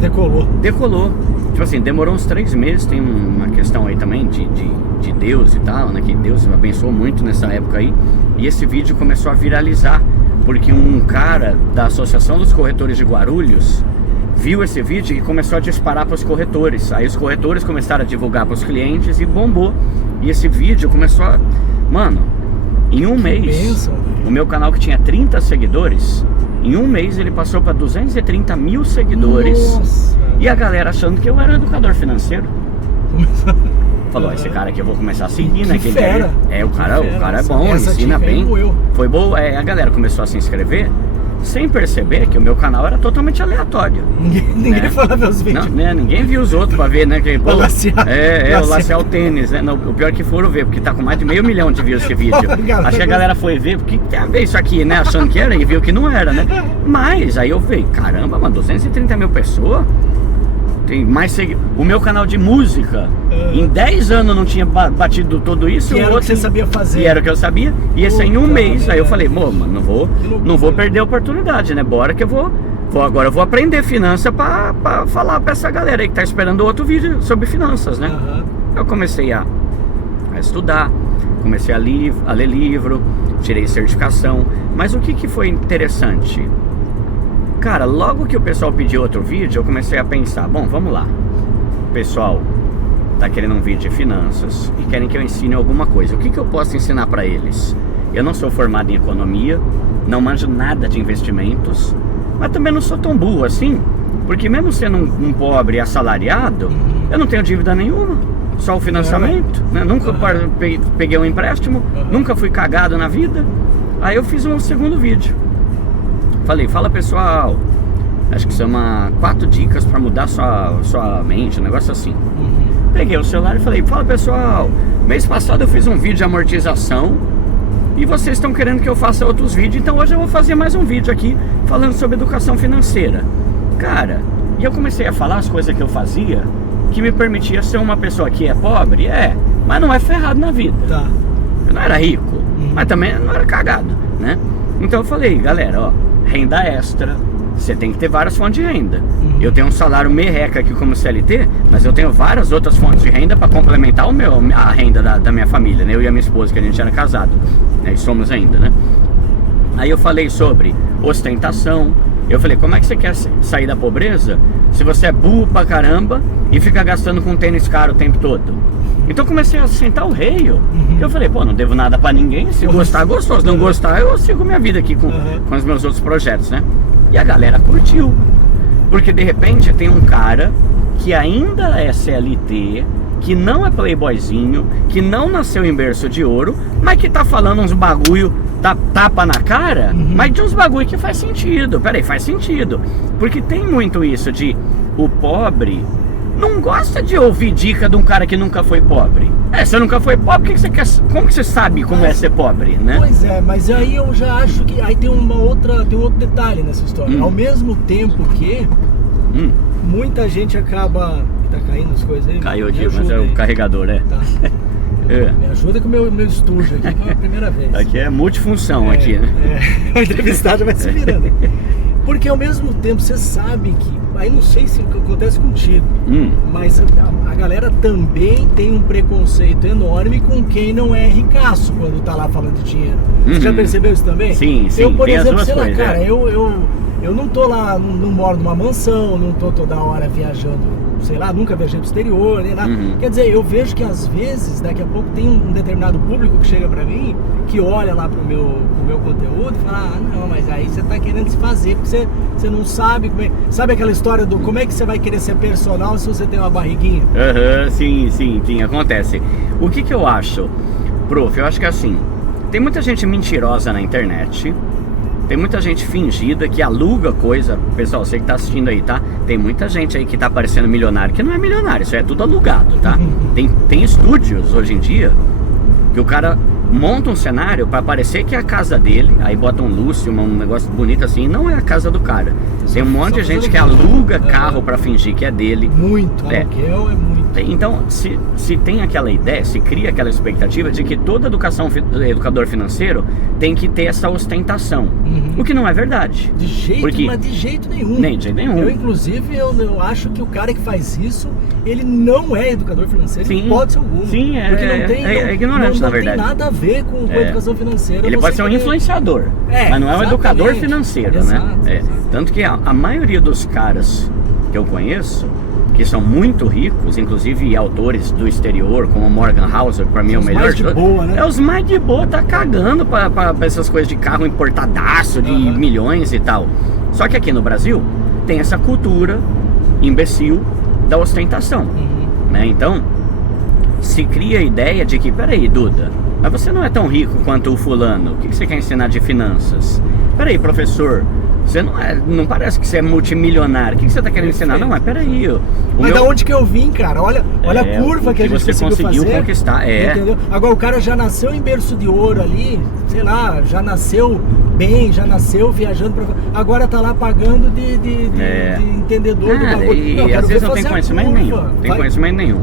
decolou. Tipo assim, demorou uns 3 meses. Tem uma questão aí também de Deus e tal, né? Que Deus me abençoou muito nessa época aí. E esse vídeo começou a viralizar porque um cara da Associação dos Corretores de Guarulhos viu esse vídeo e começou a disparar para os corretores. Aí os corretores começaram a divulgar para os clientes e bombou. E esse vídeo começou a... Mano, em um mês, o meu canal que tinha 30 seguidores, em um mês ele passou para 230 mil seguidores. Nossa. E a galera achando que eu era educador financeiro. Falou, esse cara aqui eu vou começar a seguir, né? Que fera. O cara é bom, ensina bem. Foi bom, a galera começou a se inscrever sem perceber que o meu canal era totalmente aleatório. Ninguém foi ver os vídeos. Não, né? Ninguém viu os outros pra ver, né? Que, pô, o lacear o tênis, né? Não, o pior é que foram ver, porque tá com mais de 500 mil de views esse vídeo. Acho que a galera foi ver, porque tem a ver isso aqui, né? Achando que era e viu que não era, né? Mas aí eu vi, caramba, mano, 230 mil pessoas. Tem mais o meu canal de música, em 10 anos não tinha batido tudo isso. E era o que você sabia fazer. E era o que eu sabia. E esse em um mês, aí eu falei, mano, não vou perder a oportunidade, né? Bora que agora eu vou aprender finança pra falar pra essa galera aí que tá esperando outro vídeo sobre finanças, né? Eu comecei a estudar, comecei a ler livro, tirei certificação. Mas o que foi interessante? Cara, logo que o pessoal pediu outro vídeo, eu comecei a pensar, bom, vamos lá. O pessoal tá querendo um vídeo de finanças e querem que eu ensine alguma coisa. O que eu posso ensinar pra eles? Eu não sou formado em economia, não manjo nada de investimentos, mas também não sou tão burro assim, porque mesmo sendo um pobre assalariado, eu não tenho dívida nenhuma, só o financiamento, né? Nunca peguei um empréstimo, nunca fui cagado na vida. Aí eu fiz um segundo vídeo. Falei, fala pessoal, acho que chama 4 dicas para mudar sua mente, um negócio assim. Peguei o celular e falei, fala pessoal, mês passado eu fiz um vídeo de amortização e vocês estão querendo que eu faça outros vídeos, então hoje eu vou fazer mais um vídeo aqui falando sobre educação financeira. Cara, e eu comecei a falar as coisas que eu fazia que me permitia ser uma pessoa que é pobre, mas não é ferrado na vida. Tá. Eu não era rico, mas também não era cagado, né? Então eu falei, galera, ó, renda extra, você tem que ter várias fontes de renda. Eu tenho um salário merreca aqui como CLT, mas eu tenho várias outras fontes de renda para complementar a renda da minha família, né? Eu e a minha esposa, que a gente era casado, né? E somos ainda, né? Aí eu falei sobre ostentação. Eu falei, como é que você quer sair da pobreza se você é burro pra caramba e fica gastando com tênis caro o tempo todo? Então comecei a sentar o reio. Eu falei, pô, não devo nada pra ninguém. Se gostar, gostou. Se não gostar, eu sigo minha vida aqui com os meus outros projetos, né? E a galera curtiu. Porque de repente tem um cara que ainda é CLT, que não é playboyzinho, que não nasceu em berço de ouro, mas que tá falando uns bagulho, tapa na cara, mas de uns bagulho que faz sentido. Peraí, faz sentido. Porque tem muito isso de o pobre não gosta de ouvir dica de um cara que nunca foi pobre. Você nunca foi pobre, que você quer, como que você sabe como é ser pobre, né? Pois é, mas aí eu já acho que aí tem um outro detalhe nessa história. Ao mesmo tempo que muita gente acaba... Tá caindo as coisas aí? Caiu aqui, mas é o carregador, né? Tá. Me ajuda com o meu estúdio aqui, que é a primeira vez. Aqui é multifunção, aqui, né? O entrevistado vai se virando. Porque ao mesmo tempo você sabe que... Aí não sei se acontece contigo, mas a galera também tem um preconceito enorme com quem não é ricaço quando tá lá falando de dinheiro. Você já percebeu isso também? Sim, sim. Eu, por tem exemplo, as sei duas lá, coisas, cara, eu não tô lá, não moro numa mansão, não tô toda hora viajando, sei lá, nunca viajei pro exterior, nem nada. Quer dizer, eu vejo que às vezes, daqui a pouco tem um determinado público que chega pra mim, que olha lá pro meu conteúdo e fala, não, mas aí você tá querendo se fazer, porque você não sabe como é... Sabe aquela história do como é que você vai querer ser personal se você tem uma barriguinha? Sim, acontece. O que eu acho, prof, eu acho que assim, tem muita gente mentirosa na internet, tem muita gente fingida que aluga coisa. Pessoal, você que tá assistindo aí, tá? Tem muita gente aí que tá parecendo milionário, que não é milionário, isso é tudo alugado, tá? Tem estúdios hoje em dia que o cara monta um cenário pra parecer que é a casa dele, aí bota um luxo, um negócio bonito assim, não é a casa do cara. Tem um monte de gente que aluga carro pra fingir que é dele. Muito, aluguel é muito. Então, se tem aquela ideia, se cria aquela expectativa de que toda educador financeiro tem que ter essa ostentação, o que não é verdade. De jeito nenhum. Nem de jeito nenhum. Eu, inclusive, eu acho que o cara que faz isso, ele não é educador financeiro, em hipótese alguma. Sim, é ignorante, na verdade. Não tem nada a ver com educação financeira. Ele pode ser um influenciador, mas não é um educador financeiro, exato, né? Exato. Tanto que a maioria dos caras que eu conheço, que são muito ricos, inclusive autores do exterior, como Morgan Housel, que pra mim é o melhor de boa, né? É os mais de boa, tá cagando pra essas coisas de carro importadaço, de milhões e tal. Só que aqui no Brasil tem essa cultura imbecil da ostentação, né? Então se cria a ideia de que, peraí, Duda, mas você não é tão rico quanto o fulano, o que você quer ensinar de finanças? Peraí, professor, você não parece que você é multimilionário. O que você está querendo ensinar? Não, mas peraí. Mas da onde que eu vim, cara? Olha a curva que a gente conseguiu fazer, conquistar. Entendeu? Agora o cara já nasceu em berço de ouro ali, sei lá, já nasceu bem, já nasceu viajando pra... Agora tá lá pagando de entendedor do bagulho. E às vezes não tem conhecimento nenhum. Tem conhecimento nenhum.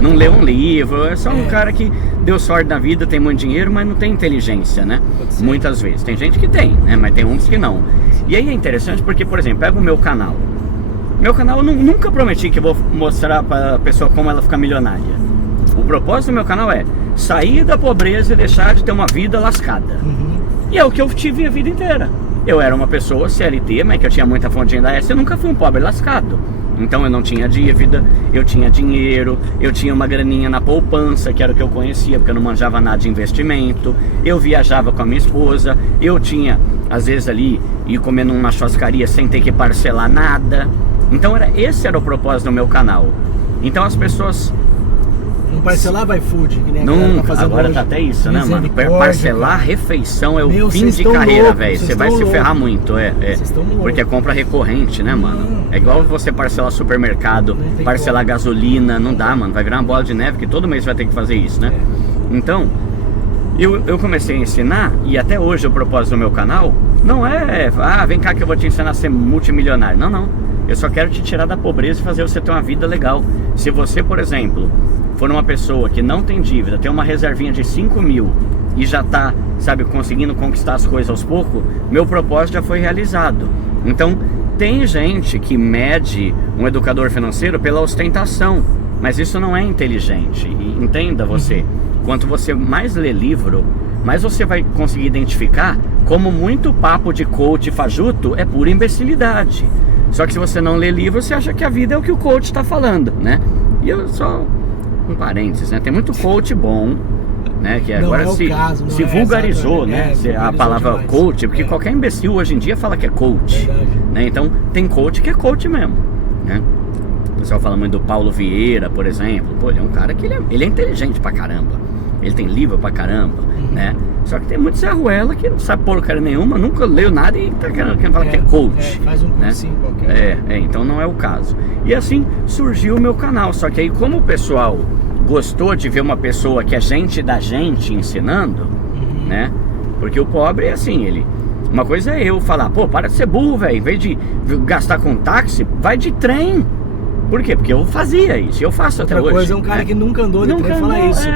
Não lê um livro, é só um cara que deu sorte na vida, tem muito dinheiro, mas não tem inteligência, né? Muitas vezes. Tem gente que tem, né? Mas tem uns que não. E aí é interessante porque, por exemplo, pega o meu canal. Meu canal eu nunca prometi que eu vou mostrar pra pessoa como ela ficar milionária. O propósito do meu canal é sair da pobreza e deixar de ter uma vida lascada. E é o que eu tive a vida inteira. Eu era uma pessoa CLT, mas que eu tinha muita fonte de renda extra, eu nunca fui um pobre lascado. Então eu não tinha dívida, eu tinha dinheiro, eu tinha uma graninha na poupança, que era o que eu conhecia, porque eu não manjava nada de investimento. Eu viajava com a minha esposa, eu tinha, às vezes ali, ir comer numa churrascaria sem ter que parcelar nada. Então esse era o propósito do meu canal. Então as pessoas... Não parcelava iFood, que nem nunca, agora hoje. Tá até isso, né, mano? Parcelar refeição é o fim de carreira, velho. Você vai se ferrar muito, porque é compra recorrente, né, mano? É igual você parcelar supermercado, parcelar gasolina, não dá, mano. Vai virar uma bola de neve que todo mês vai ter que fazer isso, né? Então, eu comecei a ensinar, e até hoje o propósito do meu canal não é, vem cá que eu vou te ensinar a ser multimilionário. Não. Eu só quero te tirar da pobreza e fazer você ter uma vida legal. Se você, por exemplo, for uma pessoa que não tem dívida, tem uma reservinha de 5 mil e já tá, sabe, conseguindo conquistar as coisas aos poucos, meu propósito já foi realizado. Então, tem gente que mede um educador financeiro pela ostentação, mas isso não é inteligente. E entenda você, quanto você mais lê livro, mais você vai conseguir identificar como muito papo de coach fajuto é pura imbecilidade. Só que se você não lê livro, você acha que a vida é o que o coach está falando, né? E eu só... um parênteses, né? Tem muito coach bom, né? Que agora se vulgarizou, né? A palavra demais. Coach, porque qualquer imbecil hoje em dia fala que é coach, né? Então tem coach que é coach mesmo, né? O pessoal fala muito do Paulo Vieira, por exemplo. Pô, ele é um cara que ele é inteligente pra caramba. Ele tem livro pra caramba, né? Só que tem muito Zé Ruela que não sabe porcaria nenhuma, nunca leu nada e tá querendo falar que é coach. Faz um cursinho qualquer. Então não é o caso. E assim surgiu o meu canal. Só que aí, como o pessoal gostou de ver uma pessoa que é gente da gente ensinando, né? Porque o pobre é assim, ele... Uma coisa é eu falar, pô, para de ser burro, velho. Em vez de gastar com táxi, vai de trem. Por quê? Porque eu fazia isso, eu faço até hoje. Outra coisa é um cara que nunca andou de trem falar isso.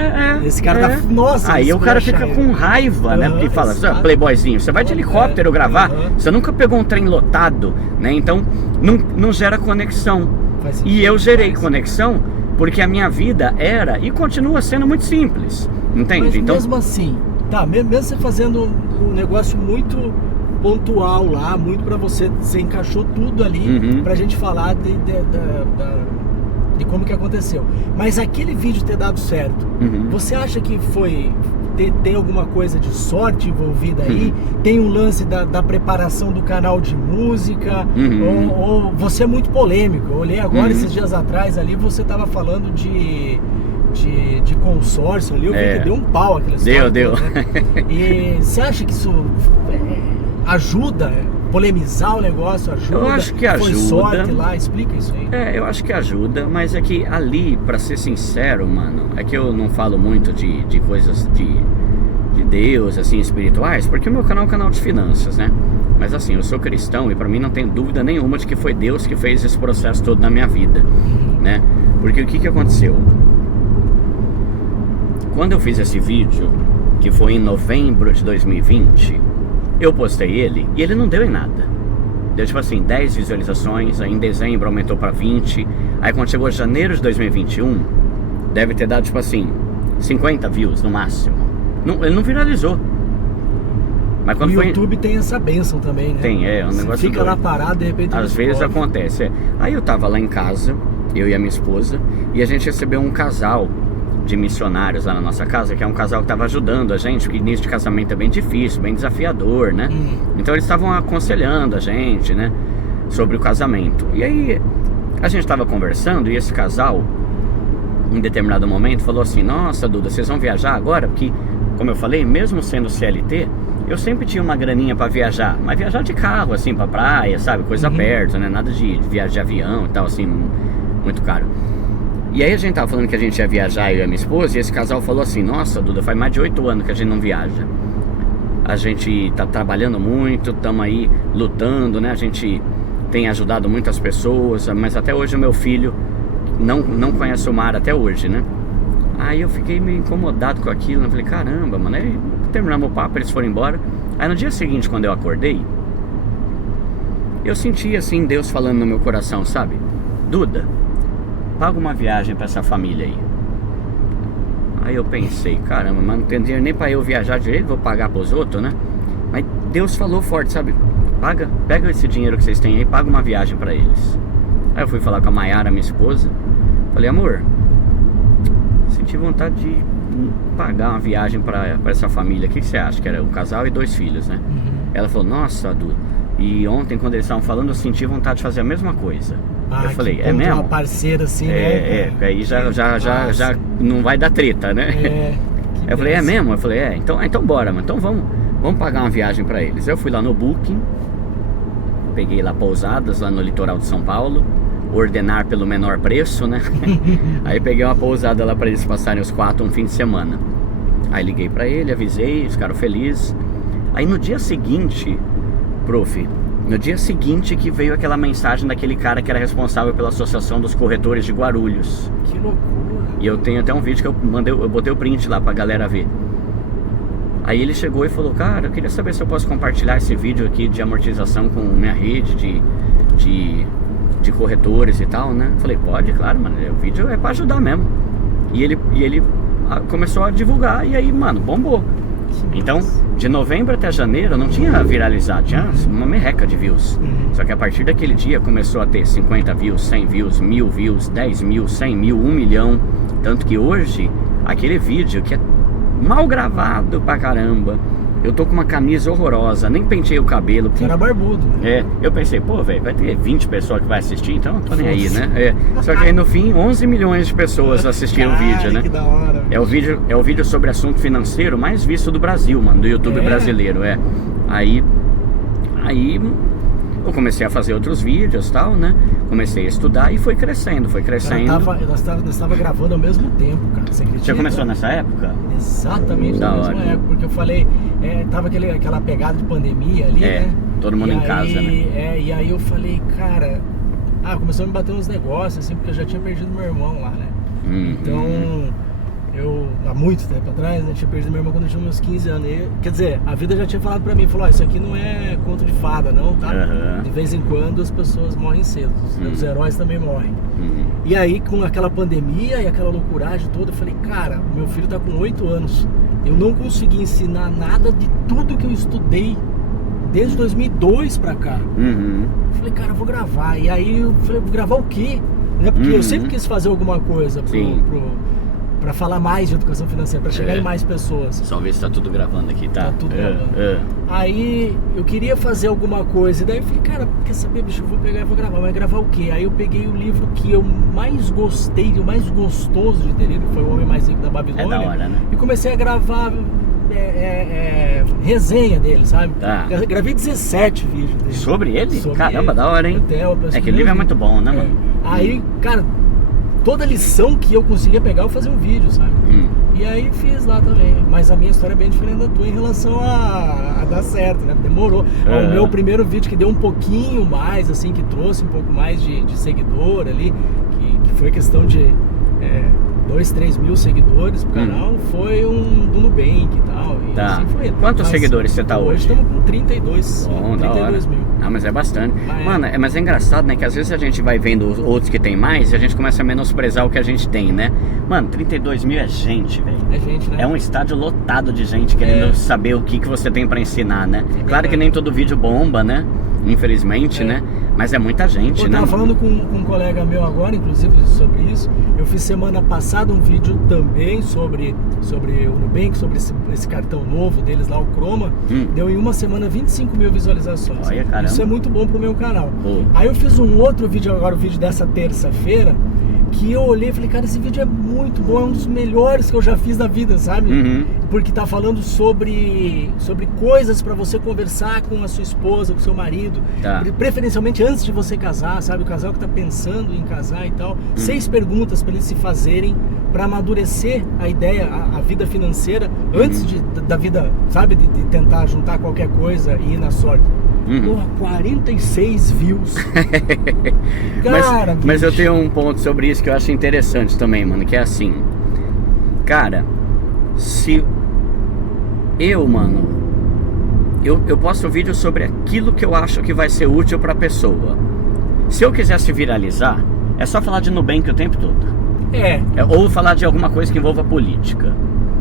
Esse cara tá... Nossa, aí o cara fica com raiva, né? Porque fala, playboyzinho, você vai de helicóptero gravar, você nunca pegou um trem lotado, né? Então, não gera conexão. E eu gerei conexão porque a minha vida era e continua sendo muito simples, entende? Mas então, mesmo assim, tá, mesmo você fazendo um negócio muito pontual lá, muito pra você encaixou tudo ali pra gente falar de como que aconteceu. Mas aquele vídeo ter dado certo, você acha que foi... Tem alguma coisa de sorte envolvida aí? Tem um lance da preparação do canal de música? Ou você é muito polêmico? Eu olhei agora, esses dias atrás ali, você tava falando de consórcio ali, eu vi que deu um pau aquela história. Deu. Né? E você acha que isso ajuda? Polemizar o negócio ajuda? Eu acho que ajuda. Foi sorte lá? Explica isso aí. Eu acho que ajuda, mas é que ali, pra ser sincero, mano, é que eu não falo muito de coisas de Deus, assim, espirituais, porque o meu canal é um canal de finanças, né? Mas assim, eu sou cristão e pra mim não tem dúvida nenhuma de que foi Deus que fez esse processo todo na minha vida, né? Porque o que aconteceu? Quando eu fiz esse vídeo, que foi em novembro de 2020, eu postei ele e ele não deu em nada. Deu tipo assim, 10 visualizações, aí em dezembro aumentou pra 20. Aí quando chegou janeiro de 2021, deve ter dado tipo assim, 50 views no máximo. Ele não viralizou. Mas quando o YouTube tem essa bênção também, né? Tem, um negócio fica doido. lá parado, de repente... Às vezes acontece. Aí eu tava lá em casa, eu e a minha esposa, e a gente recebeu um casal de missionários lá na nossa casa, que é um casal que estava ajudando a gente, porque início de casamento é bem difícil, bem desafiador, né? Então eles estavam aconselhando a gente, né, sobre o casamento. E aí a gente estava conversando e esse casal, em determinado momento, falou assim: nossa, Duda, vocês vão viajar agora? Porque, como eu falei, mesmo sendo CLT, eu sempre tinha uma graninha para viajar, mas viajar de carro, assim, pra praia, sabe, coisa perto, né, nada de viagem de avião e tal, assim, muito caro. E aí a gente tava falando que a gente ia viajar, eu e a minha esposa, e esse casal falou assim: nossa, Duda, faz mais de 8 anos que a gente não viaja. A gente tá trabalhando muito, estamos aí lutando, né? A gente tem ajudado muitas pessoas, mas até hoje o meu filho não conhece o mar até hoje, né? Aí eu fiquei meio incomodado com aquilo, né? Falei, caramba, mano. Aí terminamos o papo, eles foram embora. Aí no dia seguinte, quando eu acordei, eu senti assim Deus falando no meu coração, sabe? Duda, paga uma viagem pra essa família aí. Aí eu pensei, caramba, mas não tem dinheiro nem pra eu viajar direito, vou pagar pros outros, né? Mas Deus falou forte, sabe? Pega esse dinheiro que vocês têm aí, paga uma viagem pra eles. Aí eu fui falar com a Mayara, minha esposa. Falei, amor, senti vontade de pagar uma viagem pra essa família. O que você acha? Que era um casal e 2 filhos, né? Ela falou, nossa, Adu, e ontem quando eles estavam falando, eu senti vontade de fazer a mesma coisa. Eu falei, é mesmo? Uma parceira assim, né? Aí já não vai dar treta, né? Eu falei, é mesmo? Eu falei, então bora, mano. Então vamos pagar uma viagem pra eles. Eu fui lá no Booking, peguei lá pousadas lá no litoral de São Paulo, ordenar pelo menor preço, né? Aí peguei uma pousada lá pra eles passarem os 4 um fim de semana. Aí liguei pra ele, avisei, eles ficaram felizes. Aí no dia seguinte, no dia seguinte que veio aquela mensagem daquele cara que era responsável pela Associação dos Corretores de Guarulhos. Que loucura! E eu tenho até um vídeo que eu botei o print lá pra galera ver. Aí ele chegou e falou, cara, eu queria saber se eu posso compartilhar esse vídeo aqui de amortização com minha rede de corretores e tal, né? Falei, pode, claro, mano, o vídeo é pra ajudar mesmo. E ele começou a divulgar e aí, mano, bombou. Então, de novembro até janeiro não tinha viralizado, tinha uma merreca de views. Só que a partir daquele dia começou a ter 50 views, 100 views, 1000 views, 10 mil, 100 mil, 1 milhão. Tanto que hoje, aquele vídeo que é mal gravado pra caramba, eu tô com uma camisa horrorosa, nem pentei o cabelo. Você era barbudo, né? Eu pensei, pô, velho, vai ter 20 pessoas que vai assistir, então não tô nem aí, né? Só que aí no fim, 11 milhões de pessoas assistiram o vídeo, né? Que da hora. É o vídeo sobre assunto financeiro mais visto do Brasil, mano, do YouTube brasileiro, Aí eu comecei a fazer outros vídeos e tal, né? comecei a estudar e foi crescendo, foi crescendo. Nós estava gravando ao mesmo tempo, cara. Você acredita? Você começou nessa época? Exatamente na mesma época, porque eu falei, tava aquela pegada de pandemia ali, né? Todo mundo em casa, né? E aí eu falei, cara, começou a me bater uns negócios, assim, porque eu já tinha perdido meu irmão lá, né? Então, eu, há muito tempo atrás, né, tinha perdido meu irmão quando eu tinha meus 15 anos. E, quer dizer, a vida já tinha falado pra mim, falou, isso aqui não é conto de fada, não, tá? De vez em quando as pessoas morrem cedo, os heróis também morrem. E aí, com aquela pandemia e aquela loucuragem toda, eu falei, cara, meu filho tá com 8 anos, eu não consegui ensinar nada de tudo que eu estudei desde 2002 pra cá. Falei, cara, eu vou gravar. E aí eu falei, vou gravar o quê? Né? Porque eu sempre quis fazer alguma coisa pra falar mais de educação financeira, pra chegar em mais pessoas. Só ver se tá tudo gravando aqui, tá? Tá tudo gravando. Aí eu queria fazer alguma coisa, e daí eu falei, cara, quer saber, bicho, eu vou pegar e vou gravar. Mas gravar o quê? Aí eu peguei o livro que eu mais gostei, o mais gostoso de ter lido, que foi O Homem Mais Rico da Babilônia. É da hora, né? E comecei a gravar resenha dele, sabe? Gravei 17 vídeos dele. Sobre ele? Sobre Caramba, ele. da hora, hein? É que o livro é muito bom, né, mano? Aí, cara, toda lição que eu conseguia pegar, eu fazia um vídeo, sabe? E aí fiz lá também. Mas a minha história é bem diferente da tua em relação a dar certo, né? Demorou. O meu primeiro vídeo que deu um pouquinho mais, assim, que trouxe um pouco mais de seguidor ali, que foi questão de 2, 3 mil seguidores pro canal, foi um do Nubank e tal. E assim foi. Quantos seguidores você tá hoje? Hoje estamos com 32. Bom, 32 mil. Ah, mas é bastante. Mano, mas é engraçado, né? Que às vezes a gente vai vendo os outros que tem mais e a gente começa a menosprezar o que a gente tem, né? Mano, 32 mil é gente, velho. É gente, né? É um estádio lotado de gente querendo saber o que você tem pra ensinar, né? Claro que nem todo vídeo bomba, né? Infelizmente, né? Mas é muita gente, né? Eu tava falando com um colega meu agora, inclusive, sobre isso. Eu fiz semana passada um vídeo também sobre o Nubank, sobre esse cartão novo deles lá, o Croma. Deu em uma semana 25 mil visualizações. Olha, caramba. Isso é muito bom pro meu canal. Aí eu fiz um outro vídeo agora, o vídeo dessa terça-feira, que eu olhei e falei, cara, esse vídeo é muito bom, é um dos melhores que eu já fiz na vida, sabe? Porque tá falando sobre coisas pra você conversar com a sua esposa, com o seu marido, preferencialmente antes de você casar, sabe? O casal que tá pensando em casar e tal. 6 perguntas pra eles se fazerem pra amadurecer a ideia, a vida financeira, antes da vida, sabe? De tentar juntar qualquer coisa e ir na sorte. Porra, 46 views. Cara, mas eu tenho um ponto sobre isso que eu acho interessante também, mano, que é assim, cara, se eu, mano, eu posto vídeo sobre aquilo que eu acho que vai ser útil pra pessoa. Se eu quisesse viralizar, é só falar de Nubank o tempo todo. Ou falar de alguma coisa que envolva política.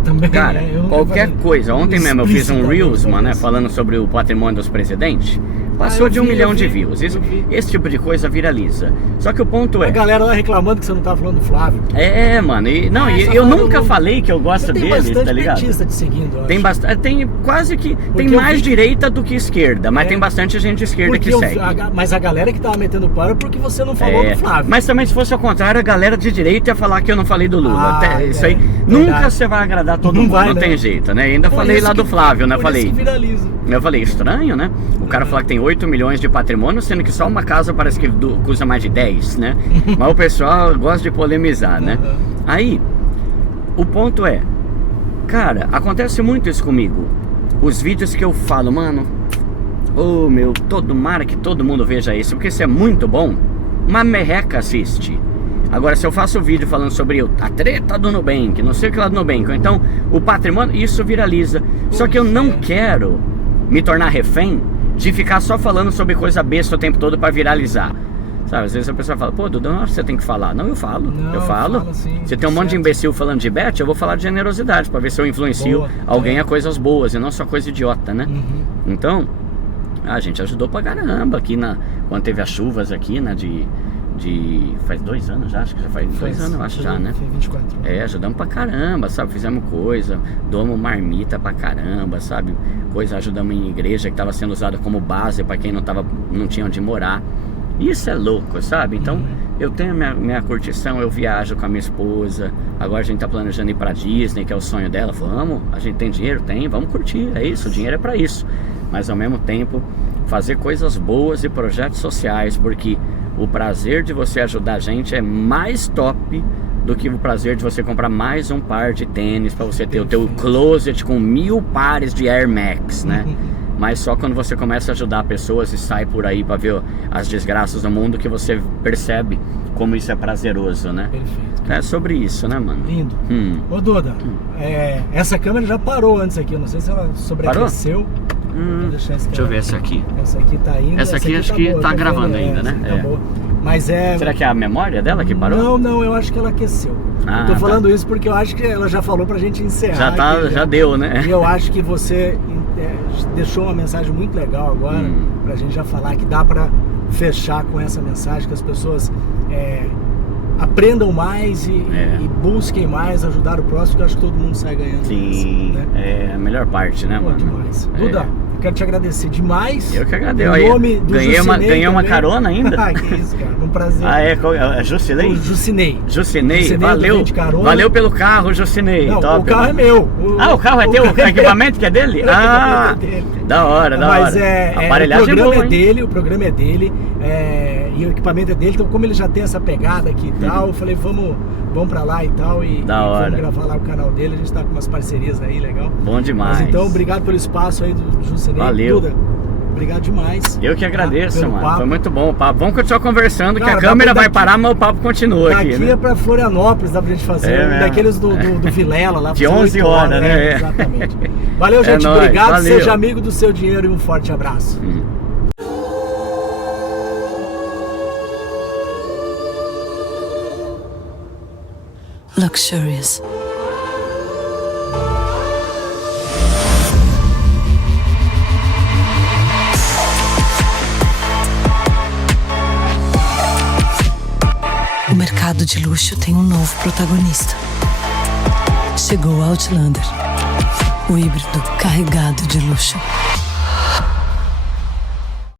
Também, cara, qualquer coisa. Ontem mesmo eu fiz um Reels, mano, né, falando sobre o patrimônio dos presidentes. Passou de 1 milhão de views. Esse tipo de coisa viraliza. Só que o ponto é... A galera lá reclamando que você não tá falando do Flávio. Mano. Eu nunca falei que eu gosto dele, tá ligado? Tem bastante petista te seguindo, tem bastante. Tem quase que... Tem mais direita do que esquerda. Mas tem bastante gente de esquerda que segue. Mas a galera que tava metendo pau é porque você não falou do Flávio. Mas também se fosse ao contrário, a galera de direita ia falar que eu não falei do Lula. Isso aí... Nunca você vai agradar todo mundo. Não tem jeito, né? Ainda falei lá do Flávio, né? Eu falei, estranho, né? O cara falar que tem 8 milhões de patrimônio, sendo que só uma casa parece que custa mais de 10, né? Mas o pessoal gosta de polemizar, né? Aí, o ponto é, cara, acontece muito isso comigo. Os vídeos que eu falo, mano, tomara que todo mundo veja isso, porque isso é muito bom, uma merreca assiste. Agora, se eu faço um vídeo falando sobre a treta do Nubank, não sei o que lá do Nubank, ou então o patrimônio, isso viraliza. Só que eu não quero me tornar refém de ficar só falando sobre coisa besta o tempo todo pra viralizar. Sabe, às vezes a pessoa fala, pô, Dudu, não acho que você tem que falar. Não, eu falo. Eu falo. Assim, você tem um monte de imbecil falando de bet, eu vou falar de generosidade pra ver se eu influencio alguém a coisas boas e não só coisa idiota, né? Então, a gente ajudou pra caramba aqui quando teve as chuvas aqui, né, faz 2 anos já, acho que já faz 2 anos, eu acho já, né? Foi 24. Ajudamos pra caramba, sabe? Fizemos coisa, doamos marmita pra caramba, sabe? Ajudamos em igreja que tava sendo usada como base pra quem não tinha onde morar. Isso é louco, sabe? Então, eu tenho minha curtição, eu viajo com a minha esposa. Agora a gente tá planejando ir pra Disney, que é o sonho dela. Vamos, a gente tem dinheiro? Tem, vamos curtir, é isso, o dinheiro é pra isso. Mas ao mesmo tempo, fazer coisas boas e projetos sociais, porque o prazer de você ajudar a gente é mais top do que o prazer de você comprar mais um par de tênis para você ter o teu closet com 1000 pares de Air Max, né? Mas só quando você começa a ajudar pessoas e sai por aí para ver as desgraças do mundo que você percebe como isso é prazeroso, né? Perfeito. É sobre isso, né, mano? Lindo. Ô, Duda, essa câmera já parou antes aqui, eu não sei se ela sobreaqueceu. Deixa eu ver essa aqui. Essa aqui tá indo. Essa aqui acho que tá gravando ainda, né? Tá boa. Mas Será que é a memória dela que parou? Não, eu acho que ela aqueceu. Eu tô falando isso porque eu acho que ela já falou pra gente encerrar. Já deu, né? E eu acho que você deixou uma mensagem muito legal agora pra gente já falar que dá pra fechar com essa mensagem, que as pessoas aprendam mais e busquem mais ajudar o próximo, que eu acho que todo mundo sai ganhando. Sim, né? É a melhor parte, né, mano? Demais. Duda, quero te agradecer demais. Eu que agradeço. Em nome do Ganhei uma carona ainda? Que isso, cara. Um prazer. É Jucinei? Jucinei, valeu pelo carro, Jucinei. Não, top, o carro é meu. O carro é teu? O equipamento que é dele? Da hora. Mas a aparelhagem o programa é dele, e o equipamento é dele, então como ele já tem essa pegada aqui e tal, eu falei, vamos pra lá e tal, e vamos gravar lá o canal dele, a gente tá com umas parcerias aí, legal. Bom demais. Mas então, obrigado pelo espaço aí do Jucinei. Valeu. Duda, obrigado demais. Eu que agradeço, mano. Papo. Foi muito bom o papo. Vamos continuar conversando, cara, que a câmera vai parar, mas o papo continua aqui. Daqui né? pra Florianópolis dá pra gente fazer daqueles do Vilela lá. De 11 horas, né? Exatamente. Valeu, gente. Nóis, obrigado. valeu. Seja amigo do seu dinheiro e um forte abraço. Luxurious. O mercado de luxo tem um novo protagonista. Chegou o Outlander, o híbrido carregado de luxo.